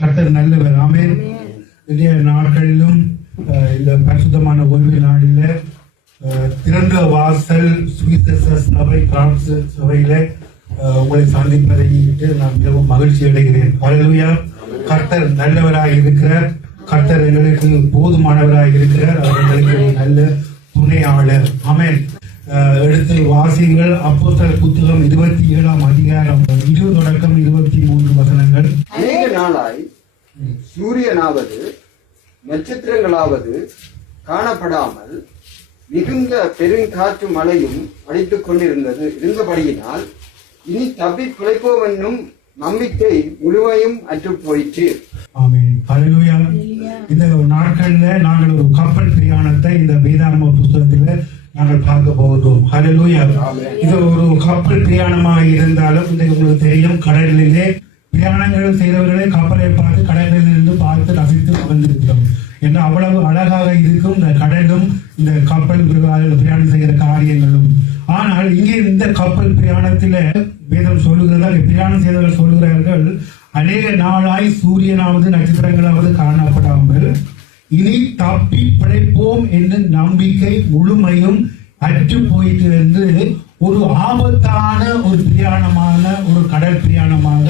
கர்த்தர் நல்லவர். ஆமென். இன்றைய நாட்களிலும் இந்த பரிசுத்தமான ஓய்வு நாளில திறந்த வாசல் சுவிசேஷ சபை பிரான்ஸ் சபையில உங்களை சந்திப்பதை நான் மிகவும் மகிழ்ச்சி அடைகிறேன். ஹல்லேலூயா. கர்த்தர் நல்லவராக இருக்கிறார். கர்த்தர் எங்களுக்கு போதுமானவராக இருக்கிறார். அவர்களுக்கு நல்ல துணையாளர். ஆமென். எடுத்து வாசிங்கள். அப்போஸ்தலர் புத்தகம் 27ஆம் அதிகாரம் 20 தொடக்கம் 23 வசனங்கள். அநேக நாளாய் சூரியனாவது நட்சத்திரங்களாவது காணப்படாமல் மிகுந்த பெருங்காற்று மழையும் அடித்துக் இருந்தபடியினால் இனி தப்பி பிழைப்போம் என்னும் நம்பிக்கை முழுமையும் அற்று போயிற்று. ஆமென். ஹல்லேலூயா. இந்த நாட்கள்ல நாங்கள் ஒரு கப்பல் பிரயாணத்தை இந்த வேதாகம புத்தகத்துல நாங்கள் பார்க்க போகிறோம். ஹல்லேலூயா. இது ஒரு கப்பல் பிரயாணமாக இருந்தாலும் உங்களுக்கு தெரியும், கடலிலே பிரயாணங்கள் செய்தவர்களே கப்பலை பார்த்து கடலில் இருந்து பார்த்து ரசித்து வந்திருக்கிறோம். என்று அவ்வளவு அழகாக இருக்கும் இந்த கடலும் இந்த கப்பல் பிரயாணம் செய்கிற காரியங்களும். ஆனால் இங்கே இந்த கப்பல் பிரயாணத்தில வேதம் சொல்லுகிறதா, பிரயாணம் செய்தவர்கள் சொல்லுகிறார்கள், அநேக நாளாய் சூரியனாவது நட்சத்திரங்களாவது காணப்படாமல் இனி தப்பி பிழைப்போம் என்ற நம்பிக்கை முழுமையும் அற்று போயிட்டு என்று ஒரு ஆபத்தான ஒரு பிரயாணமான ஒரு கடல் பிரயாணமாக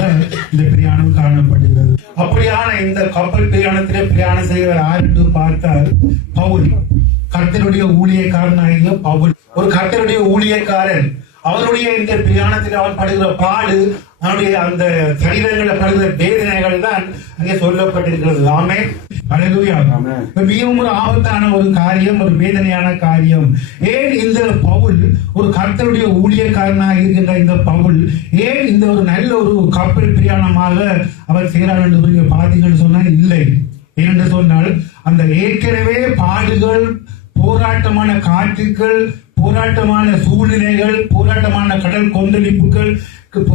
இந்த பிரயாணம் காணப்படுகிறது. அப்படியான இந்த கப்பல் பிரயாணத்திலே பிரயாணம் செய்கிற யார் என்று பார்த்தால் பவுல், கர்த்தருடைய ஊழியக்காரனாகிய பவுல். ஒரு கர்த்தருடைய ஊழியக்காரன். அவருடைய இந்த பிரயாணத்தில் அவன் படுகிற பாடு, அவனுடைய அந்த சரீரங்களை படுகிற வேதனைகள் தான் அங்கே சொல்லப்பட்டிருக்கிறது. ஆமென். ஹல்லேலூயா. மிகவும் ஒரு ஆபத்தான ஒரு காரியம், ஒரு வேதனையான காரியம். ஏன் இந்த பவுல், ஒரு கர்த்தருடைய ஊழியக்காரனாக இருக்கின்ற இந்த பவுல், ஏன் இந்த ஒரு நல்ல ஒரு கப்பல் பிரயாணமாக அவர் செய்கிறார் என்று நீங்க பார்த்தீங்கன்னு சொன்னால் இல்லை. ஏனென்று சொன்னால் அந்த ஏற்கனவே பாடுகள், போராட்டமான காற்றுகள், போராட்டமான சூழ்நிலைகள், போராட்டமான கடல் கொந்தளிப்புகள்,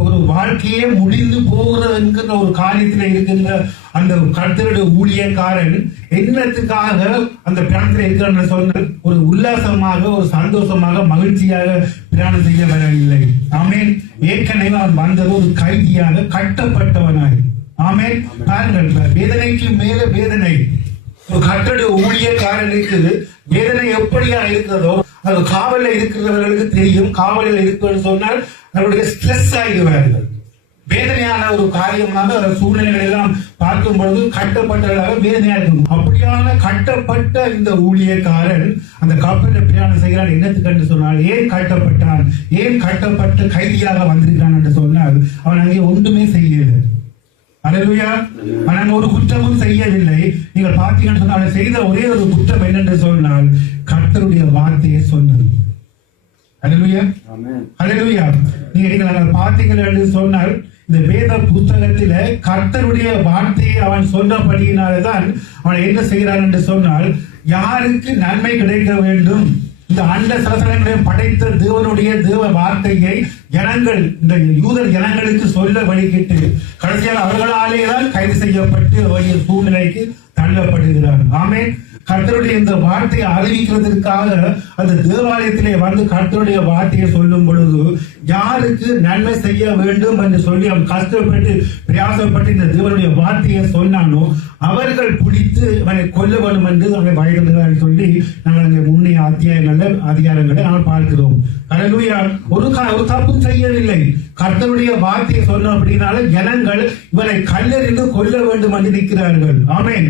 ஒரு வாழ்க்கையே முடிந்து போகிறது என்கிற ஒரு காரியத்தில் இருக்கின்ற அந்த கர்த்தருடைய ஊழியக்காரன் என்னத்துக்காக அந்த பிரயாணத்தில் இருக்கிறான்னு சொன்னால் ஒரு உல்லாசமாக, ஒரு சந்தோஷமாக, மகிழ்ச்சியாக பிரயாணம் செய்ய வரவில்லை. ஆமென். ஏற்கனவே அவன் வந்தது ஒரு கைதியாக, கட்டப்பட்டவனாய். ஆமென். பாருங்கள், வேதனைக்கு மேல வேதனை. ஒரு கர்த்தருடைய ஊழியக்காரனுக்கு வேதனை எப்படியா இருக்கிறதோ அது காவலில் இருக்கிறவர்களுக்கு தெரியும். காவலில் இருக்கிறது சொன்னால் அவருடைய ஸ்ட்ரெஸ் ஆகிடுவார்கள். வேதனையான ஒரு காரியமாக சூழ்நிலைகள் எல்லாம் பார்க்கும் பொழுது கட்டப்பட்டதாக வேதனையா இருக்கும். அப்படியான கட்டப்பட்ட இந்த ஊழியக்காரன் அந்த கப்பலில் பிரயாணம் செய்கிறான். என்னத்துக்கு என்று சொன்னால், ஏன் கட்டப்பட்டான், ஏன் கட்டப்பட்டு கைதியாக வந்திருக்கிறான் என்று சொன்னால், அவன் அங்கே ஒன்றுமே செய்யவில்லை. ஹல்லேலூயா. ஆனால் ஒரு குற்றமும் செய்யவில்லை. நீங்கள் பார்த்தீங்கன்னு சொன்னால் செய்த ஒரே ஒரு குற்றம் என்னென்று சொன்னால் கர்த்தருடைய வார்த்தையை சொன்னது. ஹல்லேலூயா. ஹல்லேலூயா. நீங்கள் பார்த்தீங்கள் என்று சொன்னால் இந்த வேத புத்தகத்தில கர்த்தருடைய வார்த்தையை அவன் சொன்னபடியினால்தான் அவன் என்ன செய்கிறான் என்று சொன்னால், யாருக்கு நன்மை கிடைக்க வேண்டும், இந்த அண்ட சலசலங்களையும் படைத்த தேவனுடைய தேவ வார்த்தையை ஜனங்கள், இந்த யூதர் ஜனங்களுக்கு சொல்ல வழிகிட்டு கடைசியாக அவர்களாலேதான் கைது செய்யப்பட்டு அவருடைய சூழ்நிலைக்கு தள்ளப்படுகிறார். ஆமென். கர்த்தருடைய இந்த வார்த்தையை அறிவிக்கிறதுக்காக அந்த தேவாலயத்திலே வந்து கர்த்தருடைய வார்த்தையை சொல்லும் பொழுது யாருக்கு நன்மை செய்ய வேண்டும் என்று சொல்லி அவன் கஷ்டப்பட்டு பிரயாசப்பட்டு இந்த தேவனுடைய வார்த்தையை சொன்னானோ அவர்கள் பிடித்து அவனை கொல்ல வேண்டும் என்று அவனை வழிகிறார்கள் சொல்லி நாங்கள் அங்கே முன்னைய அதிகாரங்களை நாங்கள் பார்க்கிறோம். ஹல்லேலூயா. ஒரு தப்பும் செய்யவில்லை. கர்த்தருடைய வார்த்தையை சொன்ன அப்படின்னால ஜனங்கள் இவனை கல்லெறிந்து கொல்ல வேண்டும் என்று நிற்கிறார்கள். ஆமென்.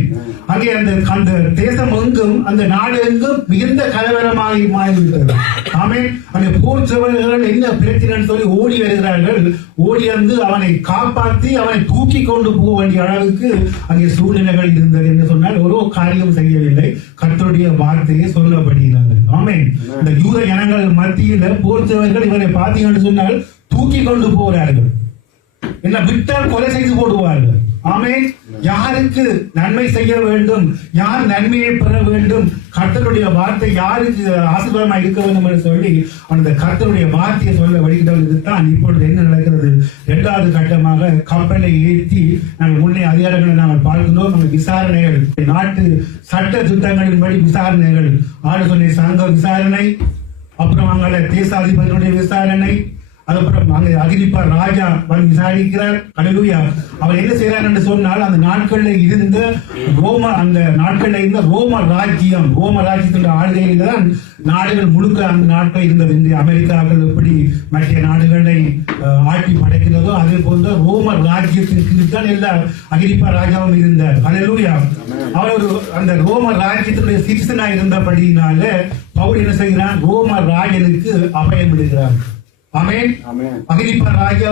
அங்கே அந்த தேசம் எங்கும், அந்த நாடு எங்கும் மிகுந்த கலவரமாகி மாறிவிட்டது. ஆமென். அந்த போர்ச்சவர்கள் என்ன பிரச்சனைன்னு சொல்லி ஓடி வருகிறார்கள். ஓடி வந்து அவனை காப்பாற்றி அவனை தூக்கி கொண்டு போக வேண்டிய அளவுக்கு அங்கே சூழ்நிலைகள் இருந்தது என்று சொன்னால் ஒரு காரியம் செய்யவில்லை. கர்த்தருடைய வார்த்தையை சொல்லப்படுகிறார்கள். ஆமென். இந்த யூத ஜனங்கள் மத்தியில போர்ச்சவர்கள் இவனை பார்த்தீங்கன்னு சொன்னால் தூக்கி கொண்டு போகிறார்கள். என்ன விட்டால் கொலை செய்து போடுவார்கள். ஆமென். யாருக்கு நன்மை செய்ய வேண்டும், யார் நன்மையை பெற வேண்டும், கர்த்தருடைய வார்த்தை யாருக்கு ஆசீர்வாதமாக இருக்க வேண்டும் என்று சொல்லி அந்த கர்த்தருடைய வார்த்தையை சொல்ல வழிகிட்டவர்களுக்கு தான் இப்பொழுது என்ன நடக்கிறது, இரண்டாவது கட்டமாக கப்பலை ஏற்றி நாங்கள் முன்னே அதிகாரங்களை நாங்கள் பார்க்கிறோம். நம்ம விசாரணைகள், நாட்டு சட்ட திட்டங்களின்படி விசாரணைகள், ஆலோசனை சங்க விசாரணை, அப்புறம் அங்கே தேசாதிபதிகளுடைய விசாரணை, அதுக்கப்புறம் அங்க அகிரிப்பா ராஜா வந்து விசாரிக்கிறார். ஹல்லேலூயா. அவர் என்ன செய்யறார் என்று சொன்னால், அந்த நாட்கள்ல இருந்த ரோம ராஜ்யத்தின் ஆளுகையில் தான் நாடுகள் முழுக்க அந்த நாட்கள் இருந்தது. இந்த அமெரிக்காக்கள் எப்படி மற்ற நாடுகளை ஆட்டி படைக்கிறதோ அதே போன்ற ரோம ராஜ்யத்திற்கு தான் எல்லா அகிரிப்பா ராஜாவும் இருந்தார். ஹல்லேலூயா. அவர் அந்த ரோம ராஜ்யத்தினுடைய சிட்டிசனா இருந்தபடியினால பவுல் என்ன செய்கிறார், ரோம ராஜனுக்கு அபயம் விடுகிறார். ஆமென். அகிரிப்பா ராஜா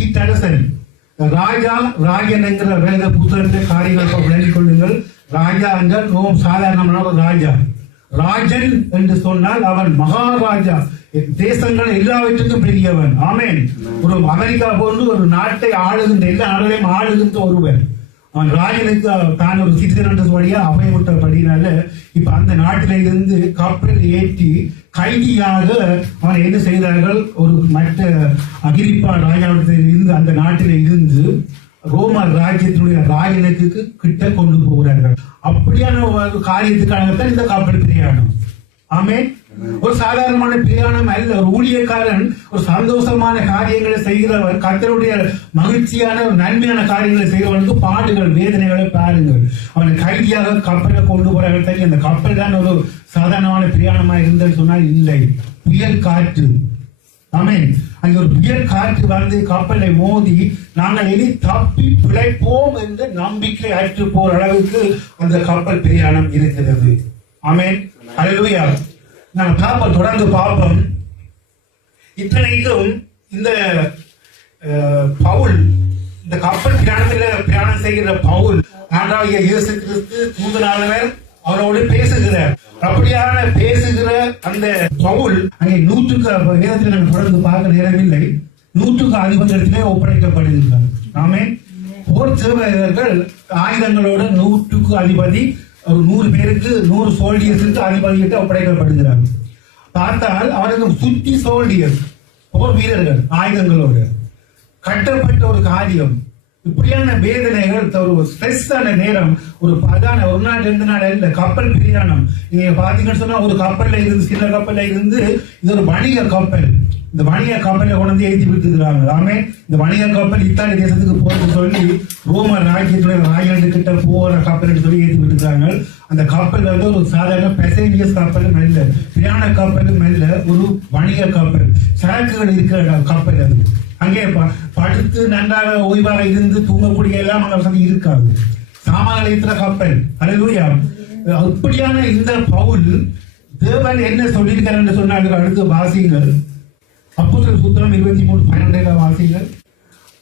சிற்றரசன். ராஜன் என்கிற வேத புத்தகத்தை காரியங்கள் விளங்கிக் கொள்ளுங்கள். ராஜா என்றால் சாதாரணமான ஒரு ராஜா. ராஜன் என்று சொன்னால் அவன் மகாராஜா, தேசங்கள் எல்லாவற்றுக்கும் பெரியவன். ஆமென். ஒரு அமெரிக்கா போன்று ஒரு நாட்டை ஆளுகின்ற, எல்லா நாடுகளையும் ஆளுகின்ற ஒருவன். அவன் ராஜனுக்கு தான் ஒரு சித்திரன் வழியா அபயமிட்டபடினால இப்ப அந்த நாட்டில இருந்து கப்பல் ஏற்றி கைதியாக அவன் என்ன செய்தார்கள், ஒரு மற்ற அகிரிப்பா ராஜாவிடத்தில் இருந்து அந்த நாட்டில இருந்து ரோம ராஜ்யத்தினுடைய ராஜனுக்கு கிட்ட கொண்டு போகிறார்கள். அப்படியான ஒரு காரியத்துக்காகத்தான் இந்த கப்பல் பிரயாணம். ஆமென். ஒரு சாதாரணமான பிரயாணம் அல்ல. ஒரு ஊழியக்காரன் ஒரு சந்தோஷமான காரியங்களை செய்கிறவன், கர்த்தருடைய மகிழ்ச்சியான ஒரு நன்மையான காரியங்களை செய்கிறவனுக்கு பாடுகள் வேதனைகளை பாருங்கள். அவனை கைதியாக கப்பலை கொண்டு போறார்கள். அந்த கப்பல் தான் ஒரு சாதாரணமான பிரயாணமா இருந்தது சொன்னால் இல்லை. புயல் காற்று. ஆமென். அங்க ஒரு புயல் காற்று வந்து கப்பலை மோதி நாங்கள் இனி தப்பி பிழைப்போம் என்று நம்பிக்கை அற்று போற அளவுக்கு அந்த கப்பல் பிரயாணம் இருக்கிறது. ஆமென். ஹல்லேலூயா. நான் தொடர்ந்து பார்ப்போம். இத்தனைக்கும் இந்த பவுல், இந்த கப்பல் பிரயாணம் செய்கிற பவுல் ஆண்டவராகிய இயேசு கிறிஸ்து தூதனானவர் அவரோடு பேசுகிறார். அப்படியான பேசுகிற அந்த பவுல் அங்கே 100க்கு வேதத்தில் நம்ம தொடர்ந்து பார்க்க நேரமில்லை, 100க்கு அதிபதியிடத்திலே ஒப்படைக்கப்படுகிறார். ஆமென். போர் சேவகர்கள் ஆயுதங்களோட 100க்கு அதிபதி, ஒரு 100 பேருக்கு 100 சோல்டியர்ஸுக்கு அதிபதியிட்ட ஒப்படைக்கப்படுகிறார். பார்த்தால் அவருக்கு சுற்றி சோல்டியர்ஸ், போர் வீரர்கள் ஆயுதங்களோடு கட்டப்பட்ட ஒரு காரியம். இப்படியான வேதனைகள், ஒரு ஸ்ட்ரெஸ்ஸான நேரம், ஒரு நாள் 2 நாள் இல்ல, கப்பல் பிரயாணம். நீங்க பாத்தீங்கன்னு சொன்னா ஒரு கப்பல்ல இருந்து, சின்ன கப்பல்ல இருந்து இது ஒரு வணிக கப்பல். இந்த வணிக கப்பலை கொண்டு ஏற்றி விட்டுக்கிறாங்க. ஆமே. இந்த வணிக கப்பல் இத்தாலி தேசத்துக்கு போறது சொல்லி ரோம ராஜ்யத்துடைய ராஜாண்டு கிட்ட போற கப்பல் சொல்லி ஏற்றி விட்டுக்கிறாங்க. அந்த கப்பல் வந்து ஒரு சாதாரண பெசேஞ்சர்ஸ் கப்பல் மெல்ல, பிரயாண கப்பல் மெல்ல, ஒரு வணிக கப்பல், சரக்குகள் இருக்கிற கப்பல். அது அங்கே படுத்து நன்றாக ஓய்வாக இருந்து தூங்கக்கூடிய எல்லாம் அங்க வசதி இருக்காது. சாமான்கள் இருக்கிற கப்பல். ஹல்லேலூயா. அப்படியான இந்த பவுல் தேவன் என்ன சொல்லியிருக்கார் என்று சொன்னார்கள். அடுத்து வாசிங்கள். அப்போஸ்தலர் புத்தகம் 23:12 வாசிங்கள்.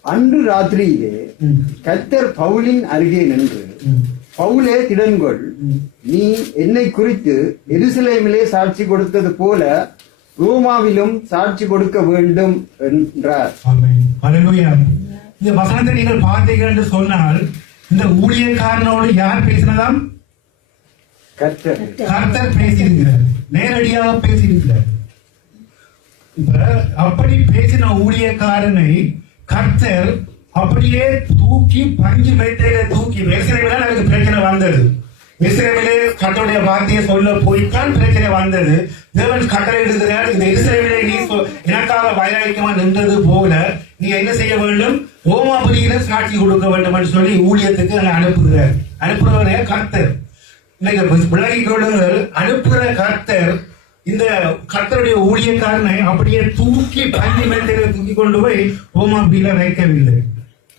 அன்று ராத்திரியிலே கர்த்தர் பவுலின் அருகே நின்று, பவுலே திடன்கொள், நீ என்னை குறித்து எருசலேமிலே சாட்சி கொடுத்தது போல ரோமாவிலும் சாட்சி கொடுக்க வேண்டும் என்றார். இந்த வசனத்தை நீங்கள் பார்த்தீர்கள் என்று சொன்னால், இந்த ஊழியக்காரனோடு யார் பேசினதாம்? கர்த்தர் பேசியிருக்கிறார், நேரடியாக பேசியிருக்கிறார். இப்ப அப்படி பேசின ஊழியக்காரனை கர்த்தர் அப்படியே தூக்கி பஞ்சு மேட்டையில தூக்கி, எனக்கு பிரச்சனை வந்தது, இஸ்ரவேலே கர்த்தருடைய வார்த்தையை சொல்ல போய்தான் பிரச்சனை வந்தது. தேவன் கட்டளை எழுதுகிறார், இந்த இஸ்ரவேலை நீ எனக்காக வைராக்கியமா நின்றது போல நீ என்ன செய்ய வேண்டும், ரோமாபுரியில சாட்சி கொடுக்க வேண்டும் என்று சொல்லி ஊழியத்துக்கு அனுப்புகிறார். அனுப்புறவரே கர்த்தர். இன்னைக்கு விலகிக் கொள்ளுங்கள், அனுப்புகிற கர்த்தர் இந்த கர்த்தருடைய ஊழியக்காரனை அப்படியே தூக்கி பஞ்சு மேட்டையில தூக்கி கொண்டு போய் ரோமாபுரியில வைக்கவில்லை.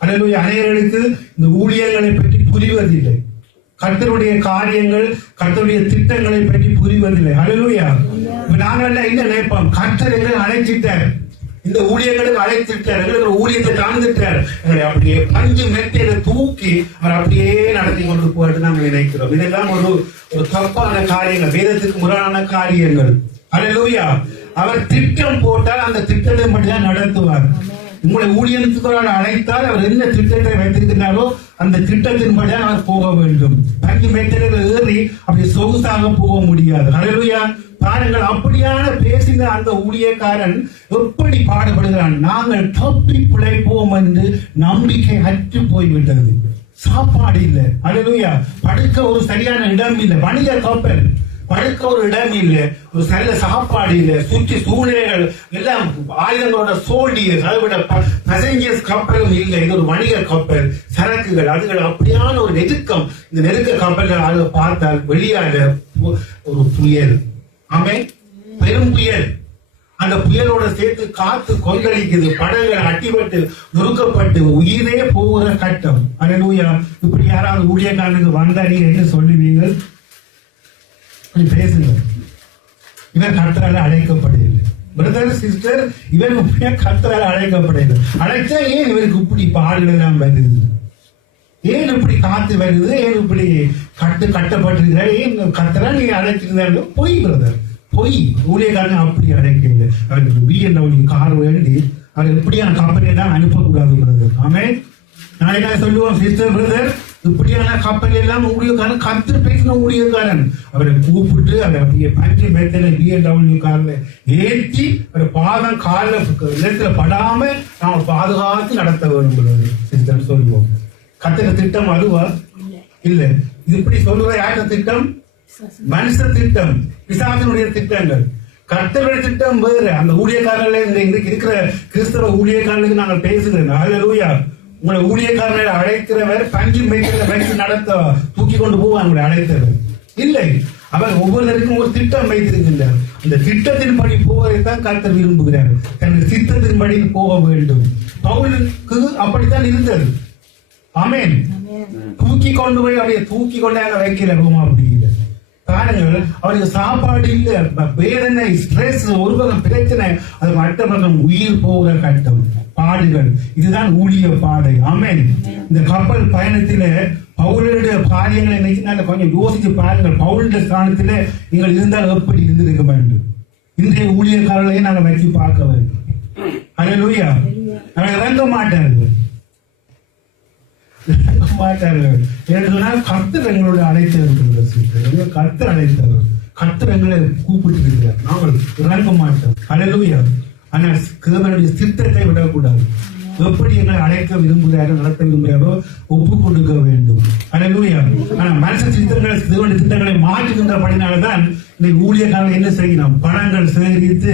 அல்லேலூயா. அநேகர்களுக்கு இந்த ஊழியர்களை பற்றி புரிவதில்லை, கர்த்தருடைய காரியங்கள், கர்த்தருடைய திட்டங்களை பற்றி புரிவதில்லை. ஹல்லேலூயா. நாங்கள் என்ன நினைப்போம், கர்த்தர் எங்களை அழைச்சிட்டார், இந்த ஊழியர்களுக்கு அழைத்திட்டார், எங்களுக்கு ஊழியத்தை தாழ்ந்துட்டார், எங்களை அப்படியே பஞ்சு மெத்தையில தூக்கி அவர் அப்படியே நடத்தி கொண்டு போயிட்டு நாங்கள் நினைக்கிறோம். இதெல்லாம் ஒரு தப்பான காரியங்கள், வேதத்துக்கு முரணான காரியங்கள். ஹல்லேலூயா. அவர் திட்டம் போட்டால் அந்த திட்டத்தை மட்டும்தான் நடத்துவார். உங்களை ஊழியத்துக்கு அழைத்தால் அவர் என்ன திட்டத்தை வைத்திருக்கிறாரோ அந்த திட்டத்தின்படிதான் அவர் போக வேண்டும். பஞ்சு மேட்டையில ஏறி அப்படி சொகுசாக போக முடியாது. ஹல்லேலூயா. பாருங்கள், அப்படியான பேசின அந்த ஊழியக்காரன் எப்படி பாடுபடுகிறான். நாங்கள் தப்பி பிழைப்போம் என்று நம்பிக்கை அற்று போய்விட்டது. சாப்பாடு இல்லை. ஹல்லேலூயா. படுக்க ஒரு சரியான இடம் இல்லை. வணிக கப்பல், படுக்க ஒரு இடம் இல்லை, ஒரு நல்ல சாப்பாடு இல்லை, சுற்றி சூழ்நிலைகள் எல்லாம் ஆயுதங்களோட சோல்டியர்ஸ், அதை விட பேசஞ்சர்ஸ் கப்பலும் இல்லை. இது ஒரு வணிக கப்பல், சரக்குகள், அதுகள் அப்படியான ஒரு நெருக்கம். இந்த நெருக்க கப்பல்கள் அதை பார்த்தால் வெளியாக ஒரு புயல், ஆமென், பெரும் புயல். அந்த புயலோட சேர்த்து காத்து கொந்தளிக்குது, படகுகள் அட்டிப்பட்டு நொறுக்கப்பட்டு உயிரே போகிற கட்டம். அல்லேலூயா. இப்படி யாராவது ஊழியக்காரனுக்கு வந்தா நீங்க என்ன சொல்லுவீங்க? பேசுங்க. இவர் கர்த்தரால அழைக்கப்படவில்லை. பிரதர் சிஸ்டர், இவர் கர்த்தரால அழைக்கப்படவில்லை. அழைச்சா ஏன் இவருக்கு இப்படி பாடுகள் எல்லாம் வருது? ஏன் இப்படி காத்து வருது? ஏன் இப்படி கட்டப்பட்டிருக்கிறார்? ஏன் கர்த்தரா நீங்க அழைச்சிருந்தாங்க? பொய் பிரதர், பொய். ஊழியக்காரங்க அப்படி அழைக்கவில்லை. அவருக்கு BMW கார் வேண்டி அவர் இப்படியான கம்பெனியை தான் அனுப்பக்கூடாது பிரதர். ஆமென். நாளைக்கு சொல்லுவோம் சிஸ்டர் பிரதர், இப்படியான கப்பல் எல்லாம் ஊழியக்காரன் கத்து பேசின ஊழியக்காரன். அவரை கூப்பிட்டு அதை அப்படியே பஞ்சு மேத்தில BMW கார்ல ஏற்றி அவரை பாதம் கால நிலத்துல படாம நாம பாதுகாத்து நடத்த வேண்டும் சிஸ்டர் சொல்லுவோம். கத்துக்க திட்டம் அதுவா? இல்ல. இது இப்படி சொல்ற யார திட்டம்? மனுஷ திட்டம், பிசாசினுடைய திட்டங்கள். கர்த்தருடைய திட்டம் வேறு. அந்த ஊழியக்காரர்கள் இன்றைக்கு இருக்கிற கிறிஸ்தவ ஊழியக்காரர்களுக்கு நாங்கள் பேசுகிறோம். ஹல்லேலூயா. உங்களை ஊழியக்காரர்களை அழைக்கிறவர் பஞ்சு மேய்க்கிறத வைத்து நடத்த தூக்கி கொண்டு போவாங்க. உங்களை அழைத்தவர் இல்லை. அவர் ஒவ்வொருத்தருக்கும் ஒரு திட்டம் வைத்திருக்கின்றார். அந்த திட்டத்தின்படி போவதை தான் கர்த்தர் விரும்புகிறார். தனது திட்டத்தின்படி போக வேண்டும். பவுலுக்கு அப்படித்தான் இருந்தது. ஆமென். தூக்கி கொண்டு போய் அப்படியே தூக்கி கொண்டாங்க வைக்கிற ரூமா அப்படிங்கிற பாருங்கள். அவருக்கு சாப்பாடு இல்ல, வேதனை, ஸ்ட்ரெஸ், ஒரு பக்கம் பிரச்சனை, அது மற்ற பக்கம் உயிர் போகிற கட்டம், பாடுகள். இதுதான் ஊழிய பாதை. ஆமென். இந்த கப்பல் பயணத்தில பவுலுடைய காரியங்களை நினைச்சு கொஞ்சம் யோசிச்சு பாருங்கள். பவுலுடைய ஸ்தானத்தில நீங்கள் இருந்தால் எப்படி இருந்திருக்க வேண்டும்? இன்றைய ஊழியக்காரர்களையும் நாங்கள் வச்சு பார்க்க வேண்டும். ஹல்லேலூயா. நாங்கள் இறங்க மாட்டார்கள், மாட்டார்கள் என்று சொன்னால் கர்த்தர் எங்களோட அழைத்தவர். கர்த்தர் அழைத்தவர், கர்த்தர் எங்களை கூப்பிட்டு இருக்கிறார். நாங்கள் இறங்க மாட்டோம். ஹல்லேலூயா. ஆனால் தேவனுடைய சித்தத்தை விடக்கூடாது. எப்படி எங்களை அழைக்க விரும்புகிறாரோ, நடத்த விரும்புகிறாரோ ஒப்பு கொடுக்க வேண்டும். ஹல்லேலூயா. ஆனா மனுஷ சித்தங்கள், தேவனுடைய திட்டங்களை மாற்றுகின்றபடினால்தான் இன்னைக்கு ஊழியக்காரர்கள் என்ன செய்யணும்? பணங்கள் சேகரித்து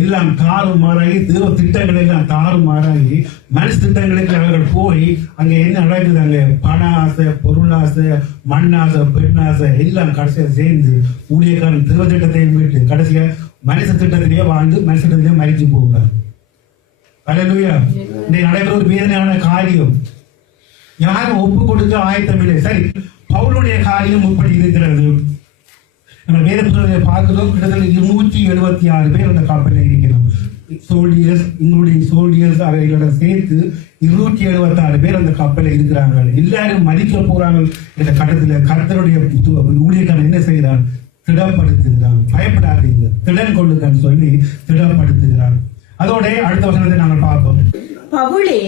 எல்லாம் தாறுமாறாகி, தேவ திட்டங்கள் எல்லாம் தாறுமாறாகி, மனுஷ திட்டங்களுக்கு அவர்கள் போய் அங்க என்ன நடக்குது? அங்க பண ஆசை, பொருளாசை, மண்ணாசை, பெண்ணாசை எல்லாம் கடைசியா சேர்ந்து ஊழியக்காரன் தேவ திட்டத்தையும் விட்டு கடைசியா மனுஷ திட்டத்திலேயே வாழ்ந்து மனுஷ திட்டத்திலேயே மறிச்சு போகிறார். அல்லேலூயா. இன்னைக்கு நடைபெற ஒரு வேதனையான காரியம். யாரும் ஒப்பு கொடுக்க ஆயத்தமில்லை. சரி, பவுலுடைய காரியம் இப்படி இருக்கிறது. நம்ம வேத புத்தகத்தை பார்க்கிறோம். கிட்டத்தட்ட 276 பேர் அந்த கப்பலில் இருக்கிறோம். சோல்டியர்ஸ், இன்க்ளூடிங் சோல்டியர்ஸ், அவைகளோட சேர்த்து 276 பேர் அந்த கப்பலில் இருக்கிறாங்க. எல்லாரும் மதிக்க போறாங்க. இந்த கட்டத்தில் கர்த்தருடைய ஊழியக்காரன் என்ன செய்கிறான்? திடப்படுத்துகிறான். பயப்படாதீங்க, திடன் கொள்ளுங்கன்னு சொல்லி திடப்படுத்துகிறான். அதோட அடுத்த வசனத்தை நாங்கள் பார்ப்போம். பவுலே,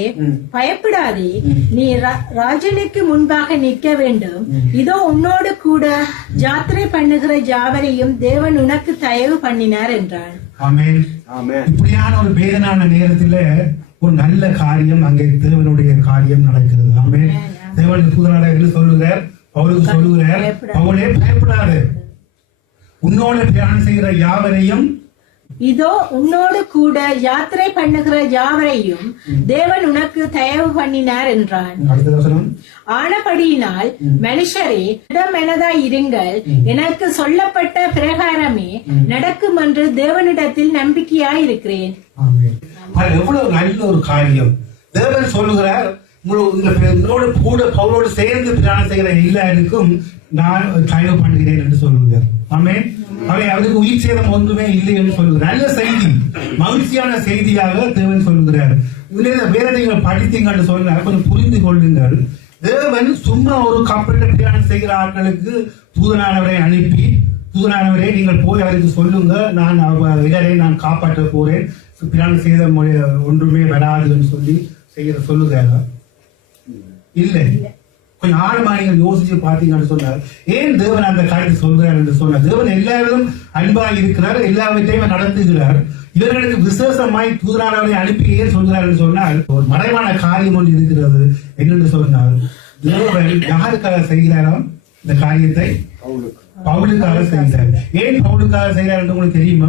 பயப்படாதே, நீ ராஜனுக்கு முன்பாக நிற்க வேண்டும். இதோ உன்னோடு கூட யாத்திரை பண்ணுகிற யாவரையும் தேவன் உனக்கு தயவு பண்ணினார் என்றான். ஆமென். இப்படியான ஒரு வேதனான நேரத்தில் ஒரு நல்ல காரியம், அங்கே தேவனுடைய காரியம் நடக்கிறது. ஆமென். தேவனுடைய தூதனாக சொல்லுகிறார், பவுலுக்கு சொல்லுகிறார், பவுலே பயப்படாது, உன்னோட பிரயாணம் செய்கிற யாவரையும், இதோ உன்னோடு கூட யாத்திரை பண்ணுகிற யாவரையும் தேவன் உனக்கு தயவு பண்ணினார் என்றான். ஆனபடியினால் மனுஷரே, இடமெனதாய் இருங்கள், எனக்கு சொல்லப்பட்ட பிரகாரமே நடக்கும் என்று தேவனிடத்தில் நம்பிக்கையாய் இருக்கிறேன். எவ்வளவு நல்ல ஒரு காரியம். தேவன் சொல்லுகிறார், கூட பவுலோடு சேர்ந்து பிரயாணம் செய்கிற எல்லாருக்கும் நான் தயவு பண்ணுகிறேன் என்று சொல்லுகிறார். ஆமென். அவை அவருக்கு உயிர் சேதம் ஒன்றுமே இல்லை என்று சொல்லுகிறார். நல்ல செய்தி, மகிழ்ச்சியான செய்தியாக தேவன் சொல்லுகிறார். வேற நீங்கள் படித்தீங்கன்னு சொன்னார், கொஞ்சம் புரிந்து கொள்ளுங்கள். தேவன் சும்மா ஒரு கப்பலில் பிரயாணம் செய்கிற ஆட்களுக்கு தூதனானவரை அனுப்பி, தூதனானவரை நீங்கள் போய் அவருக்கு சொல்லுங்க, நான் இவரை நான் காப்பாற்ற போறேன், பிரயாணம் செய்த ஒன்றுமே வராதுன்னு சொல்லி செய்கிற சொல்லுகிறாரா? இல்லை. கொஞ்சம் ஆழமா நீங்கள் யோசிச்சு பார்த்தீங்கன்னு சொன்னார். ஏன் தேவன் அந்த காரியத்தை சொல்கிறார் என்று சொன்னார். தேவன் எல்லாரும் அன்பாக இருக்கிறார், எல்லாவற்றையும் நடத்துகிறார். இவர்களுக்கு விசேஷமாய் தூதனானவரை அனுப்பி ஏன் சொல்கிறார் என்று சொன்னால், ஒரு மறைவான காரியம் ஒன்று இருக்கிறது. என்னென்று சொன்னால், தேவன் யாருக்காக செய்கிறாராம்? இந்த காரியத்தை பவுலுக்காக செய்தார். ஏன் பவுலுக்காக செய்தார் என்று உங்களுக்கு தெரியுமா?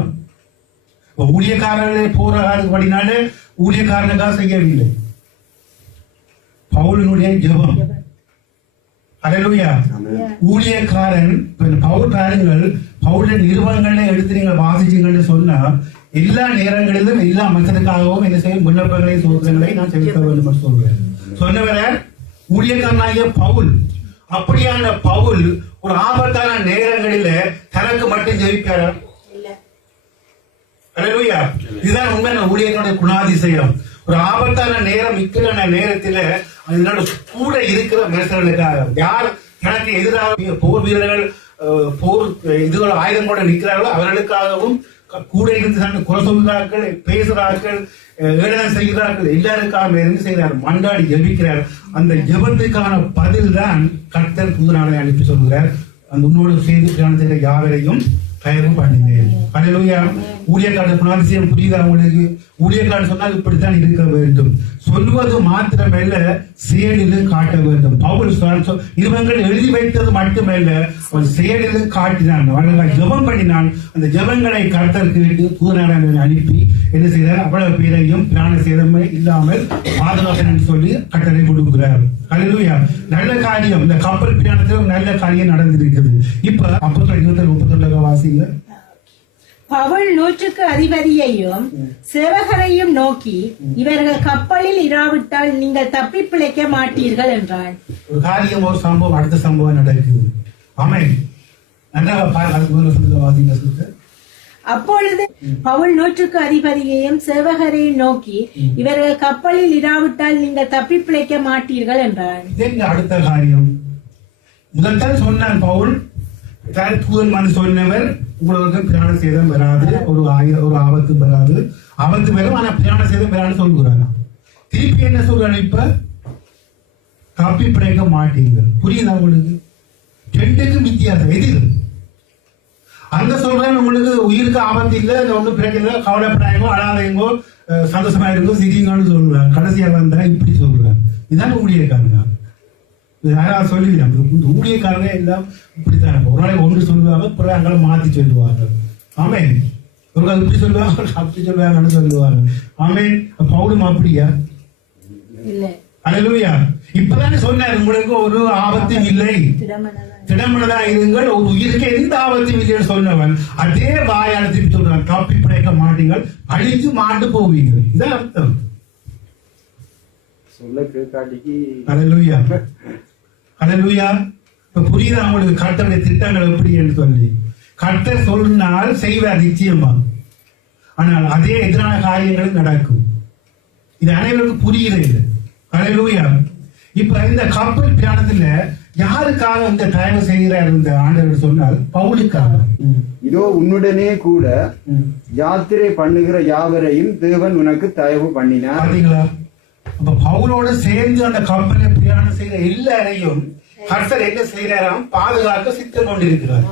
ஊழியக்காரர்களே போராடினாலே ஊழியக்காரனுக்காக செய்யவில்லை. பவுலினுடைய ஜெபம். அல்லேலூயா. ஊழியக்காரன் பவுல் பாருங்கள், பவுலின் நிருபங்களை எடுத்து நீங்கள் வாசிச்சீங்கன்னு சொன்னா எல்லா நேரங்களிலும் எல்லா மக்களுக்காகவும் என்ன செய்யும் விண்ணப்பங்களை சோதனைகளை நான் செலுத்த வேண்டும் என்று சொல்றேன். சொன்னவர் ஊழியக்காரனாகிய பவுல். அப்படியான பவுல் ஒரு ஆபத்தான நேரங்களில தனக்கு மட்டும் ஜெயிப்பாரா? அல்லேலூயா. இதுதான் உண்மையான ஊழியர்களுடைய குணாதிசயம். ஒரு ஆபத்தான நேரம் இக்கலான நேரத்தில் அதனோட கூட இருக்கிற மனுஷர்களுக்காக, யார் தனக்கு எதிராக போர் வீரர்கள் போர் இதுகள் ஆயுதம் கூட நிற்கிறார்களோ அவர்களுக்காகவும் கூட இருந்து தனக்கு குறை சொல்கிறார்கள், பேசுகிறார்கள், ஏளனம் செய்கிறார்கள். எல்லாருக்காக என்ன செய்கிறார்? மண்டாடி ஜெபிக்கிறார். அந்த ஜெபத்துக்கான பதில் தான் கர்த்தர் புதுநாளை அனுப்பி சொல்கிறார், அந்த உன்னோடு சேர்ந்து பிரயாணம் செய்கிற யாவரையும் தயவு பண்ணினேன். அல்லேலூயா. ஊழியக்காரர் குணாதிசயம் புரியுதா உங்களுக்கு? ஊழியக்காரர் சொன்னால் இப்படித்தான் இருக்க வேண்டும். சொல்வது மாத்திரமல்ல, செயலிலும் காட்ட வேண்டும். பவுல் இவங்கள் எழுதி வைத்தது மட்டுமல்ல, அவன் செயலிலும் காட்டினான். அவர்கள் ஜெபம் பண்ணினான். அந்த ஜெபங்களை கர்த்தர் கேட்டு தூதனாளரை அனுப்பி என்ன செய்தார்? அவ்வளவு பேரையும் பிராண சேதமே இல்லாமல் பாதுகாக்கணும்னு சொல்லி கட்டளை கொடுக்கிறார். அல்லேலூயா. நல்ல காரியம். இந்த கப்பல் பிரயாணத்தில் நல்ல காரியம் நடந்திருக்குது. இப்ப 32 வாசிங்க. பவுல் 100க்கு அதிபதியையும் சேவகரையும் நோக்கி, இவர்கள் கப்பலில் இராவிட்டால் நீங்கள் தப்பி பிழைக்க மாட்டீர்கள் என்றான். ஒரு காரியம், ஒரு சம்பவம், அடுத்த சம்பவம் நடக்குது. ஆமென். அப்பொழுது பவுல் 100க்கு அதிபதியையும் சேவகரையும் நோக்கி, இவர்கள் கப்பலில் இராவிட்டால் நீங்கள் தப்பி பிழைக்க மாட்டீர்கள் என்றான். அடுத்த காரியம் முதல்தான் சொன்னான் பவுல், தூதன் சொன்னவர், உங்களுக்கு பிராண சேதம் வராது, ஒரு ஆபத்து வராது, ஆபத்து வரும், ஆனா பிராண சேதம் வராது சொல்லுறாங்க. திருப்பி என்ன சொல்றாங்க? இப்ப தப்பி பிழைக்க மாட்டீங்க. புரியுதா உங்களுக்கு? ரெண்டுக்கும் வித்தியாசம். எதிர் அந்த சொல்றேன், உங்களுக்கு உயிருக்கு ஆபத்து இல்லை, ஒன்றும் பிரச்சனை, கவலைப்படாயங்கோ, அழாதைங்கோ, சந்தோஷமா இருக்கோ, சிரிங்கன்னு சொல்லுறாங்க. கடைசியா வந்தா இப்படி சொல்றாங்க. இதுதான் ஊழியக்காரங்க. யாராவது சொல்லிடுறாங்க, இந்த ஊழியக்காரங்க எல்லாம் இப்படித்தான். ஒரு நாளைக்கு ஒன்று சொல்லுவாங்க, பிறகு அங்கே மாத்தி சொல்லுவாங்க. ஆமேன். ஒரு இப்படி சொல்லுவாங்க, அப்படி சொல்லுவாங்கன்னு சொல்லுவாங்க. ஆமேன். பவுலும் அப்படியா? அல்லேலூயா. இப்பதானே சொன்னார், உங்களுக்கு ஒரு ஆபத்தும் இல்லை, திடமனதா இருங்கள், ஒரு உயிருக்கு எந்த ஆபத்தும் இல்லைன்னு சொன்னவன் அதே வாயால திருப்பி சொல்றான், தப்பி பிழைக்க மாட்டீங்கள், அழிஞ்சு மாண்டு போவீங்க. இதான் அர்த்தம். அல்லேலூயா. அல்லேலூயா. இப்ப புரியுதா உங்களுக்கு கர்த்தருடைய திட்டங்கள் எப்படி என்று சொல்லி? கர்த்தர் சொன்னால் செய்வார் நிச்சயமா, ஆனால் அதே எதிரான காரியங்களும் நடக்கும். இது அனைவருக்கும் புரிகிறது. அல்லேலூயா. இப்ப இந்த கப்பல் பிரயாணத்துல யாருக்காக இந்த தயவு செய்கிறார் இந்த ஆண்டவர் சொன்னால் பவுலுக்காக. இதோ உன்னுடனே கூட யாத்திரை பண்ணுகிற யாவரையும் தேவன் உனக்கு தயவு பண்ணினார். பாத்தீங்களா? அப்ப பவுலோடு சேர்ந்து அந்த கப்பலை பிரயாணம் செய்த எல்லாரையும் கர்த்தர் என்ன செய்யறாராம்? பாதுகாக்க சித்தம் கொண்டிருக்கிறார்.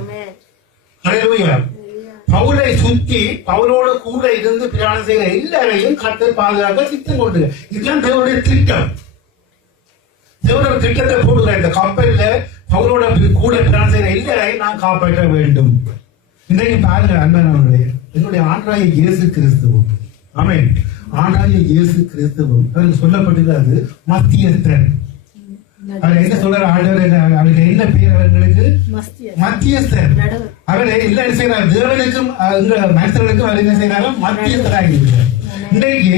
அல்லேலூயா. பவுலை சுத்தி பவுலோடு கூட இருந்து பிரயாணம் செய்கிற எல்லாரையும் கர்த்தர் பாதுகாக்க சித்தம் கொண்டு. இதுதான் தேவனுடைய திட்டம். தேவனுடைய திட்டத்தை போடுகிற இந்த கப்பல்ல பவுலோட கூட பிரயாணம் செய்கிற எல்லாரையும் நான் காப்பாற்ற வேண்டும். இன்றைக்கு பாருங்க அன்பானவர்களே, என்னுடைய ஆண்டவராகிய இயேசு கிறிஸ்துவும், ஆமென், ஆண்டவராகிய இயேசு கிறிஸ்துவும் அவருக்கு சொல்லப்பட்டிருக்கிறது மத்தியஸ்தர். அவர் என்ன சொல்றாரு? ஆண்டவர் அவருக்கு என்ன பேர்? அவர்களுக்கு மத்தியஸ்தர். அவர் என்ன செய்யறாரு? தேவனுக்கும் மனுஷர்களுக்கும் அவர் என்ன செய்யறாரு? மத்தியஸ்தராக இருக்கிறார். இன்றைக்கு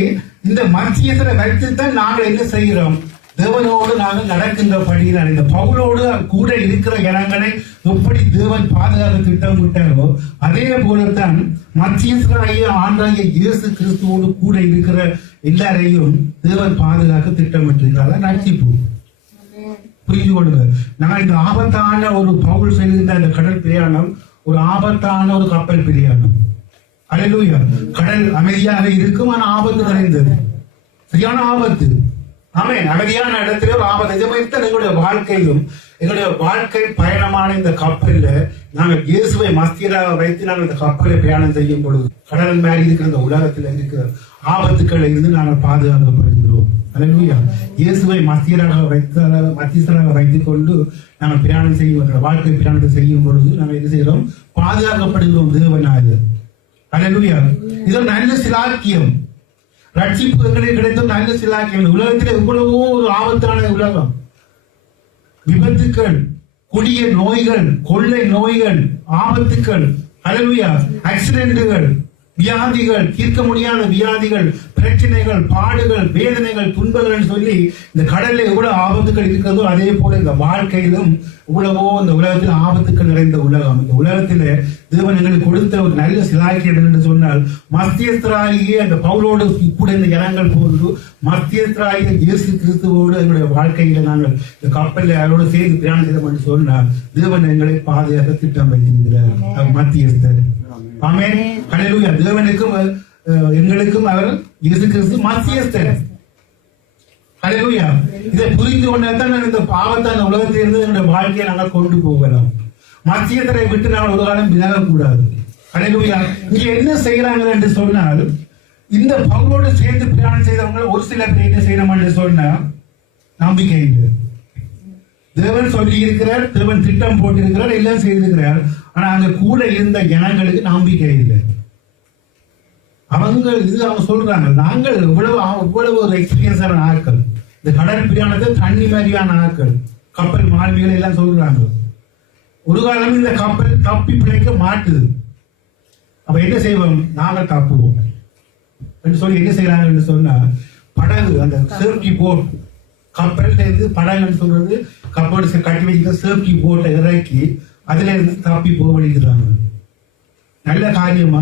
இந்த மத்தியஸ்தரை வைத்துத்தான் நாங்கள் என்ன செய்கிறோம்? தேவனோடு நாங்கள் நடக்கின்றபடிதான். இந்த பவுலோடு கூட இருக்கிற இடங்களை எப்படி தேவன் பாதுகாக்க திட்டம் விட்டாரோ அதே போலத்தான் மத்தியஸ்தராகிய ஆண்டவராகிய இயேசு கிறிஸ்துவோடு கூட இருக்கிற எல்லாரையும் தேவன் பாதுகாக்க திட்டமிட்டிருக்கிறார். ரட்சிப்பு. புரிந்து கொள்ளுங்க. நான் இந்த ஆபத்தான ஒரு பவுல் செல்கின்ற அந்த கடல் பிரயாணம் ஒரு ஆபத்தான ஒரு கப்பல் பிரயாணம். அல்லேலூயா. கடல் அமைதியாக இருக்கும், ஆனா ஆபத்து நிறைந்தது, சரியான ஆபத்து. ஆமென். அமைதியான இடத்துல ஒரு ஆபத்து. எங்களுடைய வாழ்க்கையும் எங்களுடைய வாழ்க்கை பயணமான இந்த கப்பல்ல நாங்கள் இயேசுவை மத்தியராக வைத்து நாங்கள் இந்த கப்பலை பிரயாணம் செய்யும் பொழுது கடல் மேல் இருக்கிற இந்த உலகத்தில் இருக்கிற ஆபத்துக்களை இருந்து நாங்கள் பாதுகாக்கப்படுகிறோம். அல்லேலூயா. இயேசுவை மத்தியஸ்தராக வைத்துக் கொண்டு நாங்கள் பிரயாணம் செய்யும் வாழ்க்கை பிரயாணத்தை செய்யும் பொழுது நாங்கள் என்ன செய்கிறோம்? பாதுகாக்கப்படுகிறோம் தேவனாக. அல்லேலூயா. இது ஒரு நல்ல சிலாக்கியம். ரட்சிப்பு எங்களுக்கு கிடைத்த நல்ல சிலாக்கியம். உலகத்தில் எவ்வளவோ ஒரு ஆபத்தான உலகம், விபத்துக்கள், கொடிய நோய்கள், கொள்ளை நோய்கள், ஆபத்துக்கள், அல்லேலூயா, ஆக்சிடென்ட்டுகள், வியாதிகள், தீர்க்க முடியாத வியாதிகள், பிரச்சனைகள், பாடுகள், வேதனைகள், துன்பங்கள் சொல்லி இந்த கடல்ல எவ்வளவு ஆபத்துக்கள் இருக்கிறதோ அதே போல இந்த வாழ்க்கையிலும் இவ்வளவோ இந்த உலகத்தில் ஆபத்துக்கள் நிறைந்த உலகம். இந்த உலகத்தில தேவன் எங்களுக்கு கொடுத்த ஒரு நல்ல சிலாக்கியம் என்று சொன்னால், மத்தியஸ்தராகிய அந்த பவுலோடு கூட இந்த ஜனங்கள் போன்று மத்தியஸ்தராகிய இயேசு கிறிஸ்துவோடு எங்களுடைய வாழ்க்கையில நாங்கள் இந்த கப்பலில் அவரோடு சேர்ந்து பிரயாணம் செய்தோம் என்று சொன்னால் தேவன் எங்களை பாதுகாக்க திட்டம் வைத்திருக்கிறார். மத்தியஸ்தர். ஆமென். ஹல்லேலூயா. தேவனுக்கும் எங்களுக்கும் அவர் இயேசு கிறிஸ்து மத்தியஸ்தர். ஹல்லேலூயா. இதை புரிந்து கொண்டால் இந்த பாவத்தான உலகத்திலிருந்து என்னுடைய வாழ்க்கையை நாங்கள் கொண்டு போகலாம். மத்தியஸ்தரை விட்டு நாங்கள் ஒரு காலம் விலகக்கூடாது. ஹல்லேலூயா. இங்க என்ன செய்யறாங்க என்று சொன்னால், இந்த பவுலோடு சேர்ந்து பிரயாணம் செய்தவங்க ஒரு சில பேர் என்ன செய்யணும் என்று சொன்னா நம்பிக்கை இல்லை. தேவன் சொல்லி இருக்கிறார், தேவன் திட்டம் போட்டிருக்கிறார், எல்லாம் செய்திருக்கிறார். ஆனா அங்க கூட இருந்த ஜனங்களுக்கு நம்பிக்கை இல்லை. அவங்க சொல்றாங்க, நாங்கள் இவ்வளவு ஒரு எக்ஸ்பீரியன்ஸான ஆட்கள், இந்த கடல் பிரயாணத்தை தண்ணி மாதிரியான ஆட்கள், கப்பல் மாலுமிகள் எல்லாம் சொல்றாங்க. ஒரு காலம் இந்த கப்பல் தப்பி பிழைக்க மாட்டுது. அப்ப என்ன செய்வோம்? நாங்கள் தப்புவோம் என்று சொல்லி என்ன செய்யறாங்க என்று சொன்னா, படகு, அந்த சேஃப்டி போட், கப்பல்ல இருந்து படகுன்னு சொல்றது கப்பல் கட்டி வச்சுக்க சேஃப்டி போட்டை இறக்கி அதுல இருந்து தப்பி போவழிக்கிறாங்க. நல்ல காரியமா?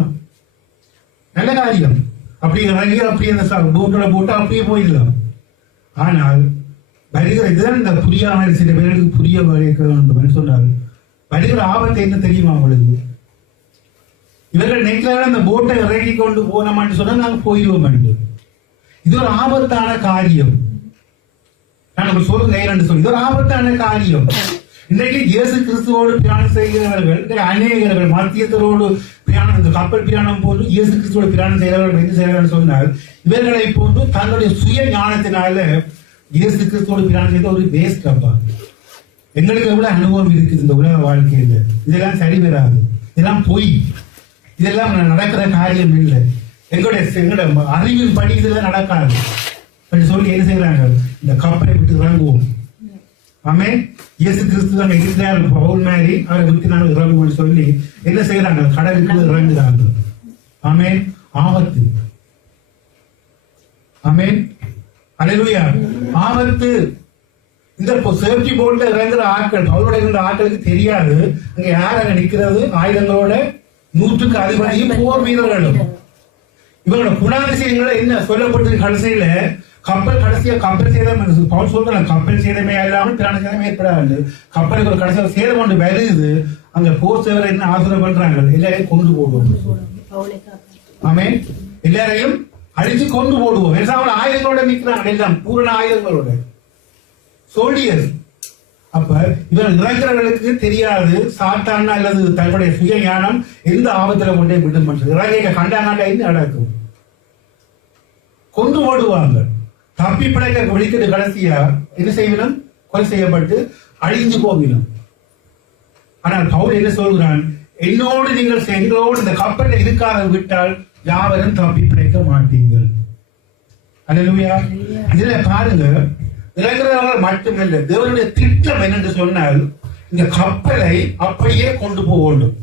நல்ல காரியம். அப்படி இறங்கி அப்படி அந்த போட்டோட போட்டு அப்படியே போயிடலாம். ஆனால் வருகிற இதுதான் இந்த புரியாம சில பேருக்கு புரிய வேண்டும் சொன்னால், வருகிற ஆபத்து என்ன தெரியுமா உங்களுக்கு? இவர்கள் நெக்ல அந்த போட்டை இறக்கி கொண்டு போனோம்னு சொன்னா நாங்க போயிடுவோம். இது ஒரு ஆபத்தான காரியம். நான் சொல்லுங்க, சொல்லி இது ஒரு ஆபத்தான காரியம். இன்றைக்கு இயேசு கிறிஸ்துவோடு பிரயாணம் செய்கிறவர்கள் அநேகர்கள் மத்தியத்தரோடு பிரயாணம், இந்த கப்பல் பிரயாணம் போன்று இயேசு கிறிஸ்துவோடு பிரயாணம் செய்கிறவர்கள் என்ன செய்கிறார்கள் சொன்னால், இவர்களை போன்று தன்னுடைய சுய ஞானத்தினால இயேசு கிறிஸ்துவோடு பிரயாணம் செய்த ஒரு வேஸ்ட் அப்பா. எங்களுக்கு எவ்வளவு அனுபவம் இருக்குது இந்த உலக வாழ்க்கையில. இதெல்லாம் சரி வராது, இதெல்லாம் பொய், இதெல்லாம் நடக்கிற காரியம் இல்லை, எங்களுடைய அறிவின் படி இதெல்லாம் நடக்காது சொல்லி என்ன செய்யறாங்க? இந்த கப்பலை விட்டு இறங்குவோம். ஆமே. இயேசு கிறிஸ்து அங்க இருக்கிறார், பவுல் மாதிரி அவரை விட்டு நாங்கள் இறங்குவோம் சொல்லி என்ன செய்யறாங்க? கடலுக்கு இறங்குறாங்க. ஆமே. ஆபத்து. ஆமே. அல்லேலூயா. ஆபத்து. இந்த சேஃப்டி போர்ட்ல இறங்குற ஆட்கள், பவுலோட இருந்த ஆட்களுக்கு தெரியாது அங்க யார் அங்க நிக்கிறது, ஆயுதங்களோட 100க்கு அதிபதியும் போர் வீரர்களும். இவங்களோட குணாதிசயங்களை என்ன சொல்லப்பட்டு கடைசியில கப்பல் சேதம் பவுல் சொல்றாங்க, கப்பல் சேதமே இல்லாமல் பிராண சேதமே ஏற்படாது. கப்பலுக்கு ஒரு கடைசியில் சேதம் கொண்டு வருது. அங்க போர் சேவரை என்ன ஆசீர்வாதம் பண்றாங்க, எல்லாரையும் கொண்டு போடுவோம். ஆமே. எல்லாரையும் அழிச்சு கொண்டு போடுவோம். ஆயுதங்களோட நிக்கிறாங்க, எல்லாம் பூரண ஆயுதங்களோட சோல்டியர்ஸ். அப்ப இவர்கள் இறங்குறவர்களுக்கு தெரியாது சாத்தான அல்லது தன்னுடைய சுய ஞானம் எந்த ஆபத்துல கொண்டே விடும் பண்றது. இறங்க கண்டாங்கண்டா என்ன நடக்கும்? கொண்டு ஓடுவாங்க. தப்பி பிழைக்க வெளிக்கிட்டு கடைசியா என்ன செய்யணும்? கொலை செய்யப்பட்டு அழிஞ்சு போகணும். ஆனால் பவுல் என்ன சொல்கிறான்? என்னோடு நீங்கள் எங்களோடு இந்த கப்பலில் இருக்காத விட்டால் யாவரும் தப்பி பிழைக்க மாட்டீங்கள். அல்லேலூயா. இதுல பாருங்க, இறங்குறவர்கள் மட்டுமல்ல, தேவனுடைய திட்டம் என்னென்று சொன்னால் இந்த கப்பலை அப்படியே கொண்டு போக வேண்டும்.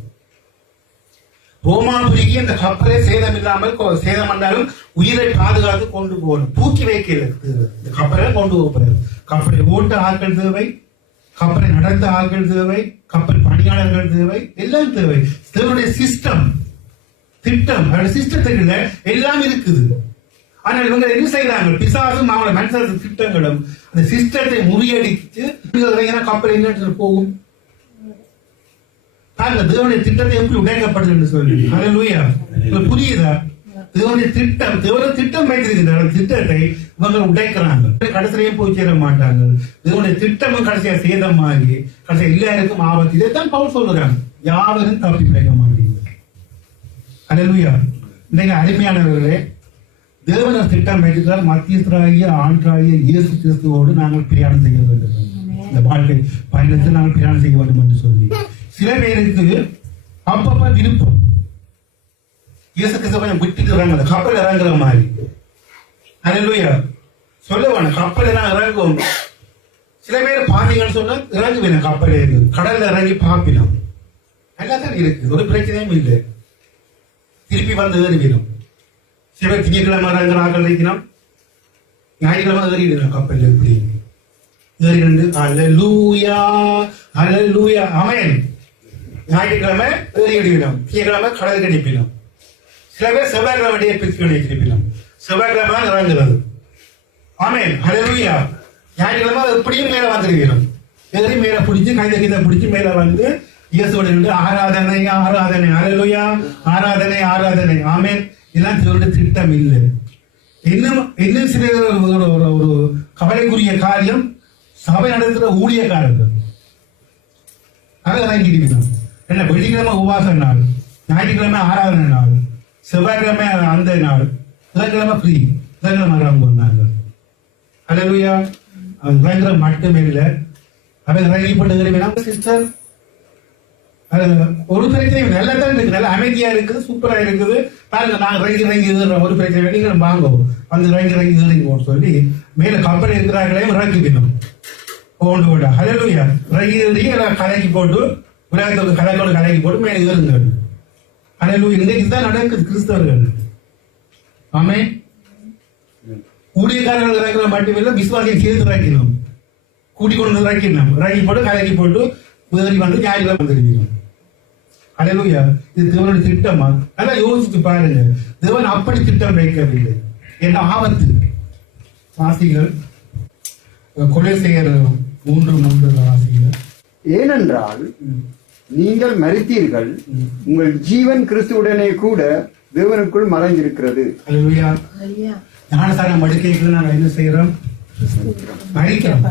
ரோமாபுரிக்கு இந்த கப்பலை சேதம் இல்லாமல், சேதம் பண்ணாலும் உயிரை பாதுகாத்து கொண்டு போகணும். தூக்கி வைக்கல, இந்த கப்பலை கொண்டு போகிறது. கப்பலை ஓட்ட ஆட்கள் தேவை, கப்பலை நடத்த ஆட்கள் தேவை, கப்பல் பணியாளர்கள் தேவை, எல்லாம் தேவை. தேவனுடைய சிஸ்டம், திட்டம், அவருடைய சிஸ்டத்துக்குள்ள எல்லாம் இருக்குது. ஆனால் இவங்க என்ன செய்யறாங்க? பிசாசும் அவங்களோட மனுஷ திட்டங்களும் அந்த சிஸ்டத்தை முறியடிச்சு கப்பல் என்ன போகும். தேவனுடைய திட்டத்தை எப்படி உடைக்கப்பட்டது சொல்லி அல்லேலூயா. புரியுதா? தேவனுடைய திட்டம், தேவனுடைய திட்டம் வைத்திருக்கிறார். திட்டத்தை இவங்க உடைக்கிறாங்க, கடைசிலையும் போய் சேர மாட்டாங்க. தேவனுடைய திட்டமும் கடைசியா சேதமாகி கடைசியா எல்லாருக்கும் ஆபத்து. இதைத்தான் பவுல் சொல்றாங்க, யாவரும் தப்பி பிழைக்க மாட்டீங்க. அல்லேலூயா. இன்னைக்கு அருமையானவர்களே, தேவன திட்டம் வைத்திருக்கிறார். மத்தியஸ்தராகிய ஆண்டாகிய இயேசு கிறிஸ்துவோடு நாங்கள் பிரயாணம் செய்ய வேண்டும். இந்த வாழ்க்கை பயணத்தில் நாங்கள் பிரயாணம் செய்ய வேண்டும் என்று சொல்லி சில பேருக்கு அப்பப்ப விருப்பம் இயேசு கிறிஸ்துவ கொஞ்சம் விட்டுட்டு இறங்குற கப்பல் இறங்குற மாதிரி. அல்லேலூயா. சொல்லுவாங்க கப்பல் எல்லாம் இறங்கும். சில பேர் பாத்தீங்கன்னு சொன்னா இறங்குவேன் கப்பல் ஏறி கடல்ல இறங்கி பாப்பினோம். நல்லா தான் இருக்கு, ஒரு பிரச்சனையும் இல்லை. திருப்பி வந்து ஏறிவிடும். சில பேர் திங்கக்கிழமை இறங்குறாங்க வைக்கணும், ஞாயிற்றுக்கிழமை ஏறிடுறோம் கப்பல். எப்படி ஏறிண்டு அல்லேலூயா அல்லேலூயா ஆமென். ஞாயிற்றுக்கிழமை ஏறிவிடும், திங்கக்கிழமை கடலுக்கு அனுப்பினோம். சில பேர் செவ்வாய்க்கிழமை வண்டியை பிரிச்சு அனுப்பினோம். செவ்வாய்க்கிழமை தான் இறங்குறது. ஆமென் அல்லேலூயா. ஞாயிற்றுக்கிழமை எப்படியும் மேல வந்துருக்கிறோம். ஏறி மேல பிடிச்சு கைதை பிடிச்சு மேல வந்து இயேசுவோட நின்று ஆராதனை ஆராதனை அல்லேலூயா ஆராதனை ஆராதனை ஆமென். இதெல்லாம் தேவனுடைய திட்டம் இல்லை. இன்னும் சில ஒரு கவலைக்குரிய காரியம் சபை நடத்துகிற ஊழியக்காரர்கள் அதை இறங்கிடுவோம். என்ன வெள்ளிக்கிழமை உபவாச நாள், ஞாயிற்றுக்கிழமை ஆராதனை நாள், செவ்வாய்க்கிழமை அந்த நாள், புதன்கிழமை ஃப்ரீ, புதன்கிழமை இறங்குவாங்க. அல்லேலூயா. அது இறங்குற மட்டுமே இல்லை, அதை இறங்கிப்பட்டு சிஸ்டர் ஒரு பிரச்சனையும் நல்லா தான் இருக்கு, நல்லா அமைதியா இருக்குது, சூப்பரா இருக்குது. பாருங்க நாங்க இறங்கி ஒரு பிரச்சனை நீங்க வாங்குவோம் வந்து இறங்கி ஏறிங்கோன்னு சொல்லி மேல கப்பல் இருக்கிறார்களையும் இறக்கிக்கணும் கொண்டு விட. அல்லேலூயா. இறங்கி கலைக்கு போட்டு உலகத்துக்கு கலைக்கு போட்டு மேல ஏறுங்க. அல்லேலூயா. இன்றைக்கு தான் நடக்குது கிறிஸ்தவர்கள். ஆமென். ஊழியக்காரர்கள் இறங்குற மட்டுமில்லை, விசுவாசியை சேர்த்து இறக்கணும், கூட்டி கொண்டு இறக்கணும். இறங்கி போட்டு கலைக்கு போட்டு ஏறி வந்து ஞாயிற்றுக்கிழமை வந்துருக்கணும். அல்லேலூயா. இது தேவனுடைய திட்டமா? நல்லா யோசிச்சு பாருங்க. தேவன் அப்படி திட்டம் வைக்கவில்லை. என்ன ஆபத்து வாசிகள் கொலைசெயர் 3:3 வாசிகள். ஏனென்றால் நீங்கள் மரித்தீர்கள், உங்கள் ஜீவன் கிறிஸ்துவுடனே கூட தேவனுக்குள் மறைந்திருக்கிறது. அல்லேலூயா. ஞானசாரம் மடிக்கைக்கு நாங்கள் என்ன செய்யறோம்? மறிக்கிறோம்.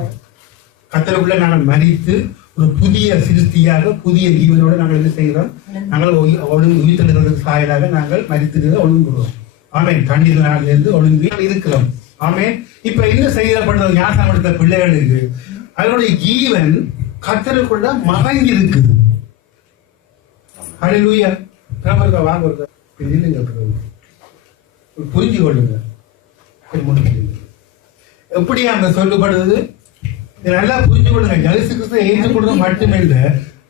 கர்த்தருக்குள்ள நாங்கள் மரித்து ஒரு புதிய சிருஷ்டியாக புதிய ஜீவனோட நாங்கள் என்ன செய்கிறோம்? நாங்கள் உயிர்த்தெழுகிறதுக்கு சாயலாக நாங்கள் மரித்து ஒழுங்குகிறோம். ஆமென். கண்டித நாளில் இருந்து ஒழுங்கு இருக்கிறோம். ஆமென். இப்ப என்ன செய்யப்படுறது? ஞானசாரம் எடுத்த பிள்ளைகளுக்கு அதனுடைய ஜீவன் கர்த்தருக்குள்ள மறைஞ்சி இருக்குது. அல்லேலூயா. வாங்க புரிஞ்சு கொள்ளுங்க. எப்படி அங்க சொல்லப்படுது? நல்லா புரிஞ்சு கொள்ளுங்க. இயேசு கிறிஸ்துவை ஏற்றுக்கொள்றது மட்டுமே இல்ல,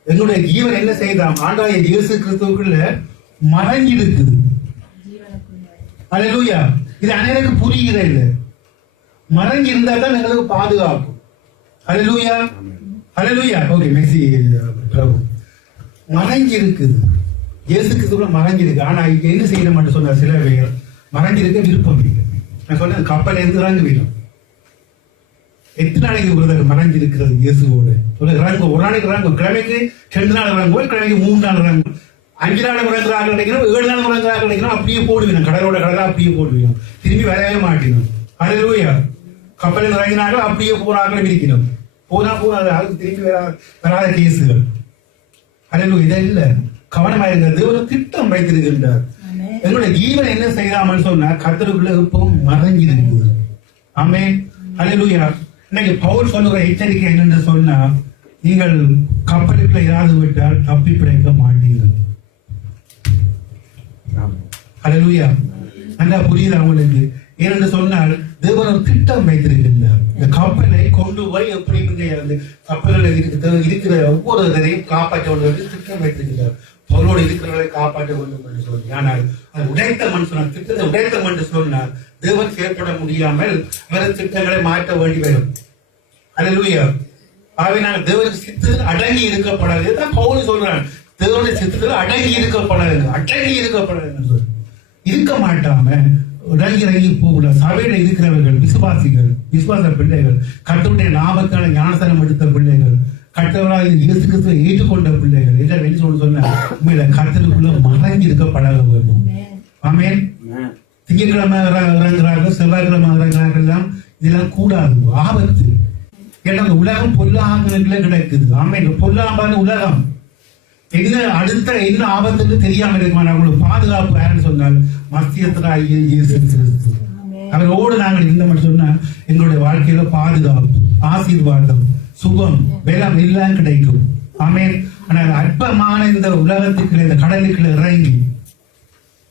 எங்களுடைய ஜீவன் என்ன செய்தாம்? ஆண்டவராகிய இயேசு கிறிஸ்துவுக்குள்ள மறைஞ்சி இருக்குது. அல்லேலூயா. இது அனைவருக்கு புரிகிற இல்லை. மறைஞ்சி இருந்தா தான் எங்களுக்கு பாதுகாப்பு. அல்லேலூயா. அல்லேலூயா. ஓகே மெஸ்ஸி பிரபு மறைஞ்சி இருக்குது. இயேசு கிறிஸ்துவுக்குள்ள மறைஞ்சி இருக்கு. ஆனா இங்க என்ன செய்யணும் மட்டும் சொன்ன சில பேர் மறைஞ்சிருக்க விருப்பம் இல்லை. நான் சொன்னேன் கப்பல் இருந்து இறங்கு வீடும். எத்தனை நாளைக்கு பிரதர் மறைஞ்சிருக்கிறது இயேசுவோடு? ஒரு நாளைக்கு இறங்கும், கிழமைக்கு 2 நாள் இறங்குவோம், கிழமைக்கு 3 நாள் இறங்கும், 5 நாள் இறங்குறாங்க நினைக்கிறோம், 7 நாள் இறங்குறாங்க நினைக்கிறோம். அப்படியே போடுவீங்க, கடலோட கடலா அப்படியே போடுவீங்க, திரும்பி வரவே மாட்டேனும். அல்லேலூயா. கப்பலில் இறங்கினாலும் அப்படியே போறாங்க இருக்கணும். போனா அதுக்கு திரும்பி வராத கேசுகள். அல்லேலூயா. இதை இல்ல, கவனமா இருந்தது ஒரு திட்டம் வைத்திருக்கின்றார். எங்களுடைய ஜீவன் என்ன செய்யாமல் சொன்னா கர்த்தருக்குள்ள எப்பவும் மறைஞ்சிருக்குது. ஆமென். அல்லேலூயா. இன்னைக்கு பவுல் சொல்லுற எச்சரிக்கை என்னென்று சொன்னா, நீங்கள் கப்பலுக்குள்ள ஏதாவது விட்டால் தப்பி பிழைக்க மாட்டீர்கள். அல்லேலூயா. நல்லா புரியுது அவங்களுக்கு. ஏனென்று சொன்னால் தேவன் ஒரு திட்டம் வைத்திருக்கின்றார். இந்த கப்பலை கொண்டு போய் எப்படி கப்பலில் இருக்கிற ஒவ்வொரு இதையும் காப்பாற்ற வேண்டும் திட்டம் வைத்திருக்கிறார். அவரோடு இருக்கிறவர்களை காப்பாற்ற வேண்டும் என்று சொல்லி. ஆனால் அது உடைத்த மண் சொன்னார், திட்டத்தை உடைத்த மண் சொன்னார், தேவன் செயற்பட முடியாமல் வேறு திட்டங்களை மாற்ற வேண்டி வரும். அல்லேலூயா. ஆகவே நாங்கள் தேவனுக்கு சித்தத்தில் அடங்கி இருக்கப்படாது. தான் பவுல் சொல்றான், தேவனுடைய சித்தத்தில் அடங்கி இருக்கப்படாது, அடங்கி இருக்கப்படாது சொல்லி இருக்க மாட்டாம இறங்கி போகல. சபையில இருக்கிறவர்கள் விசுவாசிகள், விசுவாச பிள்ளைகள், கர்த்தருடைய நாமத்தான ஞானஸ்தானம் எடுத்த பிள்ளைகள், கர்த்தராக இயேசு கிறிஸ்துவை ஏற்றுக்கொண்ட பிள்ளைகள் எல்லாம் வெளி சொன்ன உண்மையில கர்த்தருக்குள்ள மறைஞ்சி இருக்க பழக வேண்டும். ஆமென். திங்கட்கிழமை இறங்குறார்கள், செவ்வாய்க்கிழமை இறங்குறார்கள், எல்லாம் இதெல்லாம் கூடாது, ஆபத்து. ஏன்னா உலகம் பொல்லாங்கல கிடைக்குது. ஆமென். பொல்லாம்பான உலகம் என்ன அடுத்த என்ன ஆபத்துன்னு தெரியாம இருக்குமா? உங்களுக்கு பாதுகாப்பு யாருன்னு சொன்னால் மத்தியத்திராகிய இயேசு கிறிஸ்து. அவரோடு நாங்கள் இருந்தோம்னு சொன்னா எங்களுடைய வாழ்க்கையில பாதுகாப்பு, ஆசீர்வாதம், சுகம், பலம் எல்லாம் கிடைக்கும். ஆமென். ஆனால் அற்பமான இந்த உலகத்துக்குள்ள, இந்த கடலுக்குள்ள இறங்கி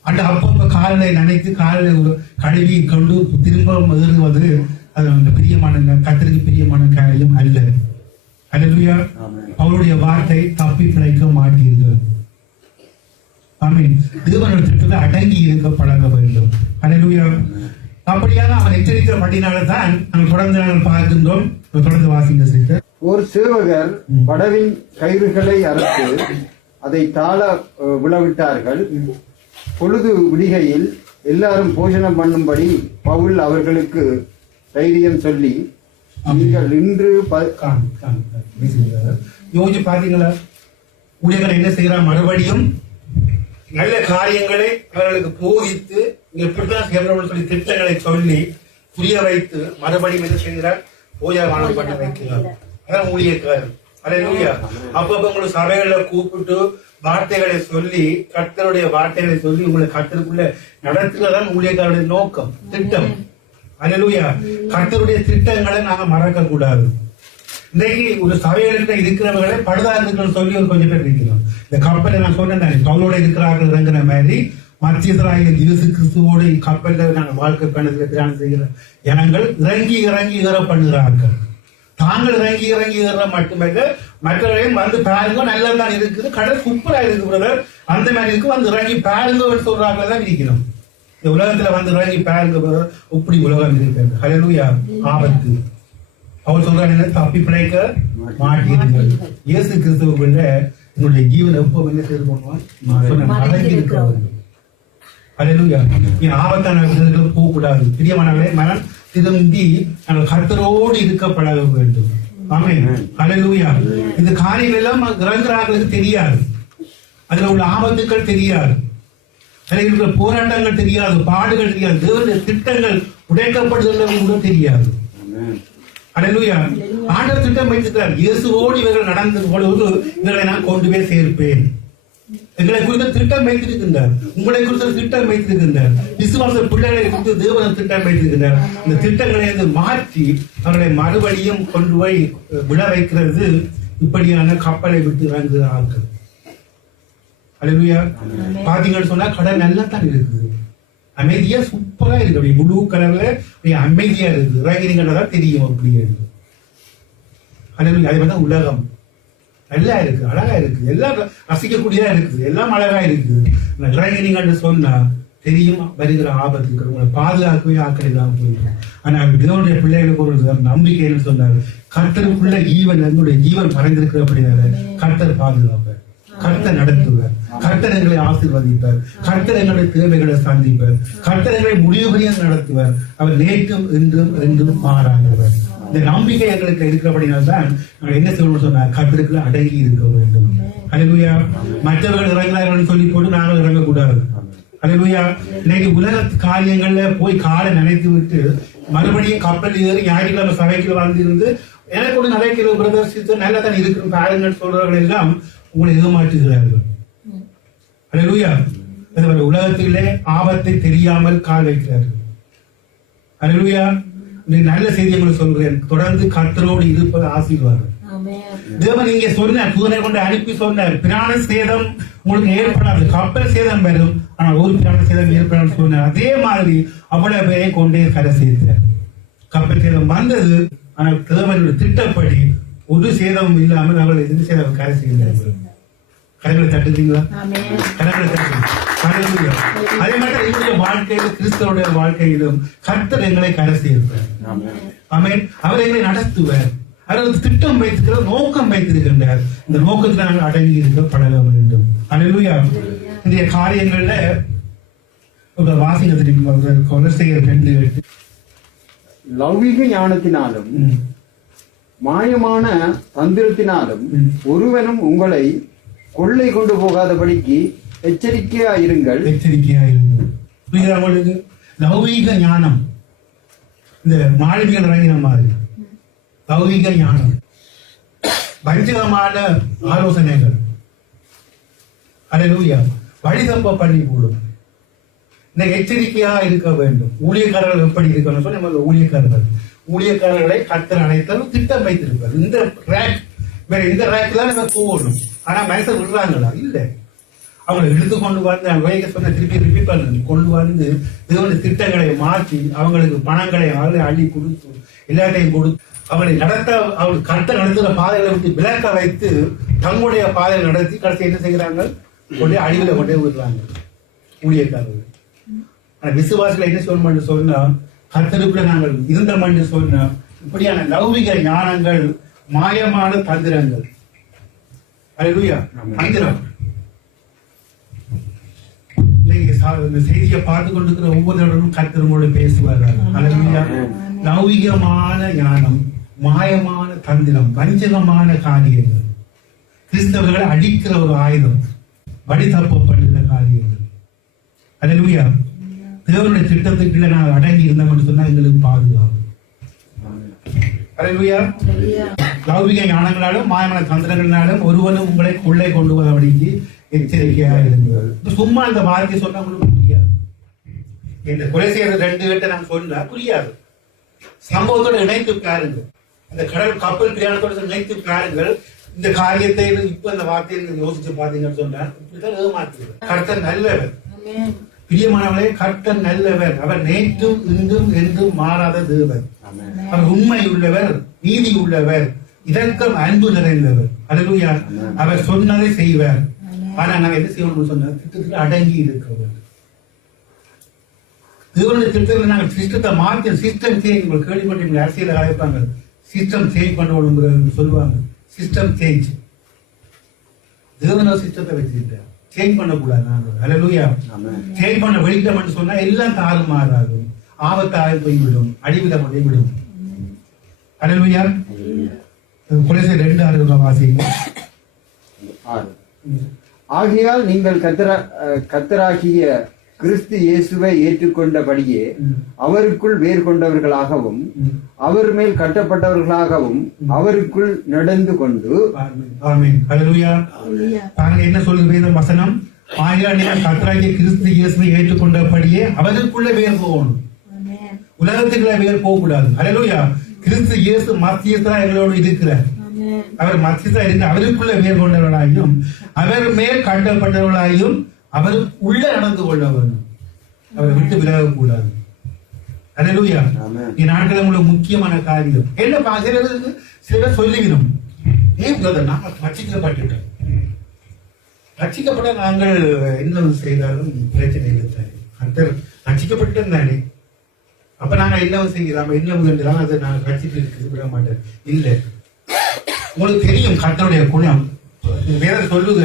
அந்த அப்பப்ப காலை நினைத்து காலை ஒரு கழுவி கொண்டு திரும்ப ஏறுவது அது அந்த பிரியமான கர்த்தருக்கு பிரியமான காரியம் அல்ல. அல்லேலூயா. அவருடைய வார்த்தை தப்பி பிழைக்க மாட்டீர்கள். ஆமென். தேவனுடைய திட்டத்தில் அடங்கி இருக்க பழக வேண்டும். அல்லேலூயா. அப்படியாக அவன் எச்சரிக்கிற படினால்தான் நாங்கள் தொடர்ந்து நாங்கள் பார்க்கின்றோம். தொடர்ந்து வாசிங்க சிஸ்டர். ஒரு சேவகர் படவின் கயிறுகளை அறுத்து அதை தாழ விழவிட்டார்கள். பொழுது விடிகையில் எல்லாரும் போஜனம் பண்ணும்படி பவுல் அவர்களுக்கு தைரியம் சொல்லி, நீங்கள் இன்று யோசிச்சு பாத்தீங்களா? ஊழியர்கள் என்ன செய்யறான்? மறுபடியும் நல்ல காரியங்களை அவர்களுக்கு போதித்து எப்படிதான் செய்யணும் சொல்லி திட்டங்களை சொல்லி புரிய வைத்து மறுபடியும் என்ன செய்கிறார்? போஜனம் பண்ணி வைக்கிறார். அதான் ஊழியக்காரர். அல்லேலூயா. அப்பப்ப உங்களுக்கு சபைகளை கூப்பிட்டு வார்த்தைகளை சொல்லி, கர்த்தருடைய வார்த்தைகளை சொல்லி உங்களை கர்த்தருக்குள்ள நடத்துவதான் ஊழியக்காரருடைய நோக்கம், திட்டம். அல்லேலூயா. கர்த்தருடைய திட்டங்களை நாங்க மறக்க கூடாது. இன்னைக்கு ஒரு சபைகளுக்கு இருக்கிறவர்களை பழுதா இருக்கிற சொல்லி ஒரு கொஞ்சம் பேர் இருக்கிறோம். இந்த கப்பலை நான் சொன்னேன், பவுலோட இருக்கிறார்கள் இறங்குற மாதிரி மத்தியராக இயேசு கிறிஸ்துவோடு கப்பல்ல நாங்கள் வாழ்க்கை பயணத்தில் தியானம் செய்கிற ஜனங்கள் இறங்கி இறங்கி ஏற பண்ணுகிறார்கள். தாங்கள் இறங்கி இறங்கி ஏற மட்டுமல்ல, மற்றவர்களையும் வந்து பாருங்க நல்லதான் இருக்குது, கடல் சூப்பரா இருக்கு பிரதர், அந்த மாதிரி இருக்கு, வந்து இறங்கி பாருங்க சொல்றாங்க தான் இருக்கிறோம். இந்த உலகத்துல வந்து இறங்கி பாருங்க பிரதர், இப்படி உலகம் இருக்கிறது. ஹல்லேலூயா. ஆபத்து. அவர் சொல்றாங்க, தப்பி பிழைக்க மாட்டீர்கள். இயேசு கிறிஸ்துவுக்குள்ள உங்களுடைய ஜீவன் எப்போ என்ன செய்து பண்ணுவான்? அடங்கி இருக்கிறவர்கள். ஹல்லேலூயா. நீ ஆபத்தான விதங்களுக்கு போக கூடாது. பிரியமானவர்களே, மனம் திரும்பி நாங்கள் கர்த்தரோடு இருக்க பழக வேண்டும். ஆமென். ஹல்லேலூயா. இந்த காரியங்கள் எல்லாம் இறங்குறாங்களுக்கு தெரியாது, அதுல உள்ள ஆபத்துக்கள் தெரியாது, அதில் இருக்கிற போராட்டங்கள் தெரியாது, பாடுகள் தெரியாது, தேவனுடைய திட்டங்கள் உடைக்கப்படுதல் கூட தெரியாது. அல்லேலூயா. ஆண்டவர் திட்டம் வைத்திருக்கிறார். இயேசுவோடு இவர்கள் நடந்த பொழுது இவர்களை நான் கொண்டு போய் சேர்ப்பேன். எங்களை குறித்த திட்டம் வைத்திருக்கின்றார். உங்களை குறித்த திட்டம் வைத்திருக்கின்றார். விசுவாச பிள்ளைகளை குறித்து தேவன் திட்டம் வைத்திருக்கின்றார். இந்த திட்டங்களை மாற்றி அவர்களை மறுபடியும் கொண்டு போய் விழ வைக்கிறது இப்படியான கப்பலை விட்டு இறங்குகிற ஆட்கள். அல்லேலூயா. பாத்தீங்கன்னு சொன்னா கடல் நல்லா தான் இருக்குது, அமைதியா சூப்பரா இருக்கு, அப்படி ப்ளூ கலர்ல அமைதியா இருக்கு. இறங்கினீங்கன்னா தெரியும் அப்படி இருக்கு. அதே மாதிரி உலகம் நல்லா இருக்கு, அழகா இருக்கு, எல்லாம் ரசிக்கக்கூடியதா இருக்குது, எல்லாம் அழகா இருக்குது. இறங்கினீங்கன்னு சொன்னா தெரியும் வருகிற ஆபத்துக்கு உங்களை பாதுகாக்கவே ஆக்கள் இல்லாம போயிடும். ஆனால் தேவனுடைய பிள்ளைகளுக்கு ஒரு நம்பிக்கைன்னு சொன்னார், கர்த்தருக்குள்ள ஜீவன், என்னுடைய ஜீவன் மறைந்திருக்கிறபடியால கர்த்தர் பாதுகாப்பார், கர்த்தர் நடத்துவார், கர்த்தர் எங்களை ஆசீர்வதிப்பார், கர்த்தர் எங்களுடைய தேவைகளை சந்திப்பார், கர்த்தர் எங்களை முடிவுபடியாக நடத்துவார். அவர் நேற்றும் என்றும் என்றும் மாறாதவர். இந்த நம்பிக்கை எங்களுக்கு இருக்கிறபடினால்தான் நாங்கள் என்ன செய்யணும்னு சொன்னா கர்த்தருக்குள்ள அடங்கி இருக்க வேண்டும். அல்லேலூயா. மற்றவர்கள் இறங்குறார்கள் சொல்லி போட்டு நாங்கள் இறங்கக்கூடாது. அல்லேலூயா. இன்னைக்கு உலக காரியங்கள்ல போய் காலை நினைத்து விட்டு மறுபடியும் கப்பல் ஏறி ஞாயிற்றுக்கிழமை சபைக்கு வந்திருந்து எனக்கு ஒரு நிலைக்கிற பிரதர் சிஸ்டர் நல்லா தான் இருக்கிற பாருங்கள் சொல்றவர்கள் எல்லாம் உங்களை ஏமாற்றுகிறார்கள். அல்லேலூயா. உலகத்திலே ஆபத்தை தெரியாமல் கால் வைக்கிறார்கள். அல்லேலூயா. நல்ல செய்தி உங்களுக்கு சொல்கிறேன், தொடர்ந்து கர்த்தரோடு இருப்பது ஆசீர்வாதம். தேவன் இங்கே சொன்னார், தூதனை கொண்டு அனுப்பி சொன்னார், பிராண சேதம் உங்களுக்கு ஏற்படாது, கப்பல் சேதம் வரும், ஆனால் ஒரு பிராண சேதம் ஏற்படாது சொன்னார். அதே மாதிரி அவ்வளவு பேரை கொண்டே கரை சேர்த்தார். கப்பல் சேதம் வந்தது, ஆனால் தேவனுடைய திட்டப்படி ஒரு சேதமும் இல்லாமல் அவர்கள் எந்த சேதம் கரை செய்கிறார்கள். கரைகளை தட்டுறீங்களா? கரைகளை தட்டு. அதே மாதிரி எங்களுடைய வாழ்க்கையிலும் கிறிஸ்தவனுடைய வாழ்க்கையிலும் கர்த்தர் எங்களை கரை சேர்ப்பார். ஆமென். அவர் எங்களை நடத்துவார். அவர் திட்டம் வைத்திருக்கிற நோக்கம் வைத்திருக்கின்றார். இந்த நோக்கத்தில் நாங்கள் அடங்கி இருக்க பழக வேண்டும். அல்லேலூயா. இந்த காரியங்கள்ல வாசிக்கிறதுக்கு கொலசையர் 2:8 லௌகிக ஞானத்தினாலும் மாயமான தந்திரத்தினாலும் ஒருவனும் உங்களை கொள்ளை கொண்டு போகாதபடிக்கு எச்சரிக்கையாயிருங்கள். எச்சரிக்கையாயிருங்கள். லௌகிக ஞானம் இந்த மாளிகைகள் இறங்கின மாதிரி லௌகிக ஞானம், வஞ்சகமான ஆலோசனைகள், அல்லேலூயா, வழி தப்ப பண்ணி கூடும். இந்த எச்சரிக்கையா இருக்க வேண்டும். ஊழியக்காரர்கள் எப்படி இருக்கணும் சொல்லி நம்ம ஊழியக்காரர்களை கர்த்தர் அழைத்தாலும் திட்டம் வைத்திருப்பார். இந்த ரேக் வேற இந்த ரேக்ல நம்ம போகணும். ஆனா மனசை விடுறாங்களா? இல்லை. அவங்களை இழுத்து கொண்டு வந்து வேக சொன்ன திருப்பி கொண்டு வந்து இதோட திட்டங்களை மாற்றி அவங்களுக்கு பணங்களை அள்ளி கொடுத்து எல்லாத்தையும் கொடுத்து அவங்களை அவங்களுக்கு கரெக்டாக நடத்துகிற பாதைகளை விட்டு விளக்க வைத்து தங்களுடைய பாதையை நடத்தி கடைசி என்ன செய்கிறாங்க? கொண்டே அழிவுல கொண்டே விடுறாங்க ஊழியக்காரர்கள். ஆனா விசுவாசிகளை என்ன சொல்லணும் சொன்னா, கர்த்தருக்குள்ள நாங்கள் இருந்தோம் சொன்னா இப்படியான லௌகிக ஞானங்கள் மாயமான தந்திரங்கள். அல்லேலூயா. தந்திரம் இந்த செய்தியை பார்த்து கொண்டிருக்கிற ஒவ்வொருவரும் கர்த்தரோடு பேசுவார்கள். அல்லேலூயா. லௌகிகமான ஞானம், மாயமான தந்திரம், வஞ்சகமான காரியங்கள், கிறிஸ்தவர்களை அடிக்கிற ஒரு ஆயுதம், வழி தப்பப்படுகிற காரியங்கள். அல்லேலூயா. தேவனுடைய திட்டத்துக்குள்ள நாங்கள் அடங்கி இருந்தோம் சொன்னா எங்களுக்கு பாதுகாப்பு. அல்லேலூயா. லௌகிக ஞானங்களாலும் மாயமான தந்திரங்களாலும் ஒருவனும் உங்களை உள்ளே கொண்டு வரும்படிக்கு எச்சரிக்கையாக இருந்தது. சும்மா இந்த வார்த்தை சொன்னா உங்களுக்கு புரியாது. இந்த கொலை செய்யற 2 பேர்ட்ட நான் சொன்னா புரியாது. சம்பவத்தோட இணைத்து பாருங்கள். அந்த கடல் கப்பல் பிரயாணத்தோட இணைத்து பாருங்கள். இந்த காரியத்தை இப்ப இந்த வார்த்தையை யோசிச்சு பாத்தீங்கன்னு சொன்னா இப்படிதான் ஏமாத்துறது. கர்த்தர் நல்லவர். பிரியமானவர்களே, கர்த்தர் நல்லவர். அவர் நேற்றும் இன்றும் என்றும் மாறாத தேவன். அவர் உண்மை உள்ளவர், நீதி உள்ளவர், இதற்கும் அன்பு நிறைந்தவர். அல்லேலூயா. அவர் சொன்னதை செய்வார். ஆனா நாங்க என்ன செய்யணும்னு சொன்னா திட்டத்தில் அடங்கி இருக்கிறவர். தேவனுடைய திட்டத்தில் நாங்கள் சிஸ்டத்தை மாற்றி சிஸ்டம் சேஞ்ச். உங்களுக்கு கேள்விப்பட்டீங்க, அரசியல் அழைப்பாங்க சிஸ்டம் சேஞ்ச் பண்ணணும் சொல்லுவாங்க. System change. தேவனோ சிஸ்டத்தை வச்சுக்கிட்டார். சேஞ்ச் பண்ணக்கூடாது. நாங்கள் அல்லேலூயா. சேஞ்ச் பண்ண வெளியிட்டோம்னு சொன்னா எல்லாம் தாறுமாறாகும், ஆபத்தாக போய்விடும், அடிவிட முடிவிடும். அல்லேலூயா. கொலைசை 2:6 வாசிங்க. ஆகையால் நீங்கள் கர்த்தராகிய கிறிஸ்து இயேசுவை ஏற்றுக்கொண்டபடியே அவருக்குள் வேர் கொண்டவர்களாகவும் அவர் மேல் கட்டப்பட்டவர்களாகவும் அவருக்குள் நடந்து கொண்டு. என்ன சொல்லுது வேத வசனம்? ஆகையால் நீங்கள் கர்த்தராகிய கிறிஸ்து இயேசுவை ஏற்றுக்கொண்டபடியே அவருக்குள்ள வேர் போகணும். உலகத்துக்குள்ள வேர் போக கூடாது. அல்லேலூயா. கிறிஸ்து இயேசு மத்தியஸ்தரா எங்களோடு இருக்கிறார். அவர் மத்தியஸ்தரா இருக்க அவருக்குள்ள வேர் கொண்டவர்களாயும் அவர் மேல் கட்டப்பட்டவர்களாயும் அவர் உள்ள நடந்து கொள்ள வேண்டும். அவரை விட்டு விலகக்கூடாது. அல்லேலூயா. நாட்கள் உங்களுக்கு முக்கியமான காரியம் என்ன? சிலர் சொல்லுகிறோம், நாங்கள் ரட்சிக்கப்பட்டுட்டோம். ரட்சிக்கப்பட்ட நாங்கள் என்ன செய்தாலும் பிரச்சனை இல்லை. கர்த்தர் ரட்சிக்கப்பட்டு தானே, அப்ப நாங்க என்ன செய்யலாம், என்ன முதலாம் அதை நாங்கள் ரட்சித்து விட மாட்டேன். இல்லை, உங்களுக்கு தெரியும் கர்த்தருடைய குணம். வேற சொல்லுது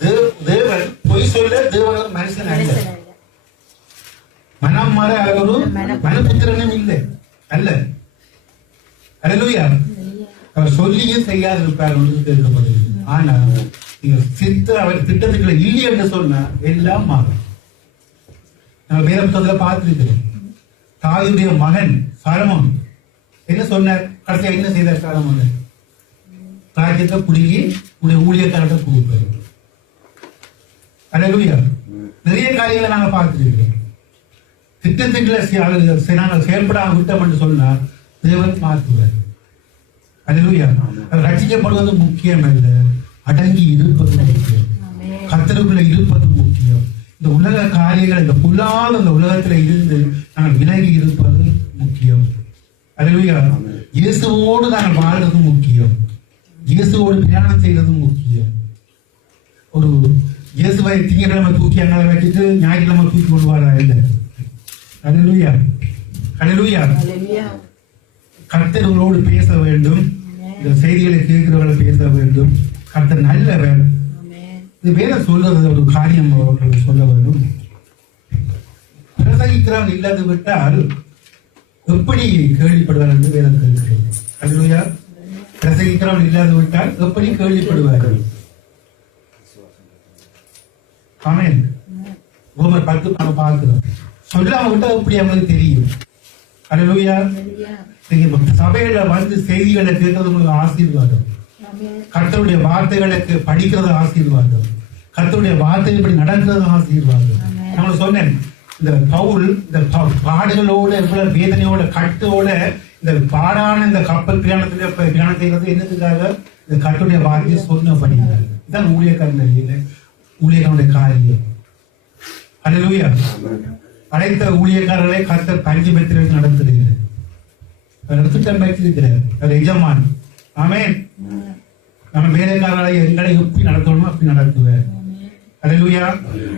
2 தேவன் பொய் சொல்ல தேவன் மனுஷன் அல்ல. மனம் மாற ஒரு மனபுத்திரனும் இல்லை அல்ல. அல்லேலூயா. அவர் சொல்லியும் செய்யாது இருப்பார் கேட்கப்படுது. ஆனா நீங்க அவர் திட்டத்துக்குள்ள இல்லை என்று சொன்னா எல்லாம் மாறும். நம்ம வேற புத்தகத்துல பார்த்துருக்கிறோம். தாயுடைய மகன் சாலமோன் என்ன சொன்னார்? கடைசியா என்ன செய்தார் சாலமோன்? ராஜ்யத்தை புடுங்கி உடைய ஊழியக்காரத்தை கொடுப்பாரு. அல்லேலூயா. நிறைய காரியங்களை நாங்க பார்த்துருக்கிறோம். திட்டத்துக்குள்ள நாங்கள் செயல்படாம விட்டோம் என்று சொன்னா தேவன் மாற்றுவார். அல்லேலூயா. அது ரட்சிக்கப்படுவது முக்கியம் அல்ல, அடங்கி இருப்பது முக்கியம். கர்த்தருக்குள்ள இருப்பது முக்கியம். இந்த உலக காரியங்கள், இந்த புல்லாத இந்த உலகத்துல இருந்து நாங்கள் விலகி இருப்பது முக்கியம். அல்லேலூயா. இயேசுவோடு நாங்கள் வாழ்றது முக்கியம். இயேசுவோடு பிரயாணம் செய்யறது முக்கியம். ஒரு இயேசுவை திங்கட்கிழமை தூக்கி அங்கே வச்சுட்டு ஞாயிற்றுக்கிழமை தூக்கி கொண்டு வர இல்லை. அல்லேலூயா. அல்லேலூயா. கர்த்தர்களோடு பேச வேண்டும். இந்த செய்திகளை கேட்கிறவர்களை பேச வேண்டும். கர்த்தர் நல்லவர். இது வேற சொல்றது ஒரு காரியம் அவர்கள் சொல்ல வேண்டும். பிரசங்கிக்கிறவன் இல்லாது விட்டால் எப்படி கேள்விப்படுவார் என்று வேதம் இருக்கிறது. அல்லேலூயா. பிரசங்கிக்கிறவன் இல்லாது விட்டால் எப்படி கேள்விப்படுவார்கள்? ஆமென். ரோமர் 10 நம்ம பார்க்கிறோம். சொல்லாம விட்டா எப்படி அவங்களுக்கு தெரியும்? அல்லேலூயா. சபையில வந்து செய்திகளை கேட்கறது உங்களுக்கு ஆசீர்வாதம். கர்த்தருடைய வார்த்தைகளுக்கு படிக்கிறது ஆசீர்வாதம். கர்த்தருடைய வார்த்தை இப்படி நடக்கிறது ஆசீர்வாதம். நான் சொன்னேன், இந்த பவுல் இந்த பாடுகளோட இவ்வளவு வேதனையோட கட்டோட இந்த பாடான இந்த கப்பல் பிரயாணத்துல பிரயாணம் செய்வது என்னதுக்காக இந்த கர்த்தருடைய வார்த்தையை சொன்னபடினார். இதுதான் ஊழியர்களுடைய காரியம். அல்லேலூயா. அனைத்து ஊழியக்காரர்களை கர்த்தர் பஞ்சு மெத்திரத்தில் நடத்துகிறார். திட்டம் வைத்திருக்கிறார். அது எஜமான். ஆமென். நம்ம வேலைக்காரர்களை எங்களை எப்படி நடத்தணுமோ அப்படி நடத்துவார். அல்லேலூயா.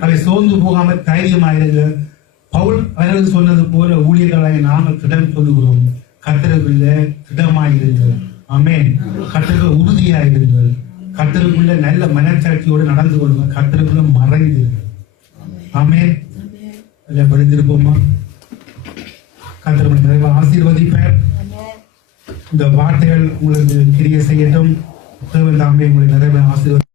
அதை சோர்ந்து போகாம தைரியமாயிருங்க. பவுல் அவர்கள் சொன்னது போல ஊழியர்களை நாங்கள் திடம் சொல்லுகிறோம். கர்த்தருக்குள்ள திடமாயிருங்கள். ஆமென். கர்த்தருக்குள்ள உறுதியாயிருங்கள். கர்த்தருக்குள்ள நல்ல மனச்சாட்சியோடு நடந்து கொள்ளுங்கள். கர்த்தருக்குள்ள மறைந்திருங்கள். ஆமென். விழுந்திருப்போமா? கர்த்தர் நிறைவாக ஆசீர்வதிப்பார். இந்த வார்த்தைகள் உங்களுக்கு கிரிய செய்யட்டும். தேவன் தாமே உங்களை நிறைவாக ஆசீர்வதி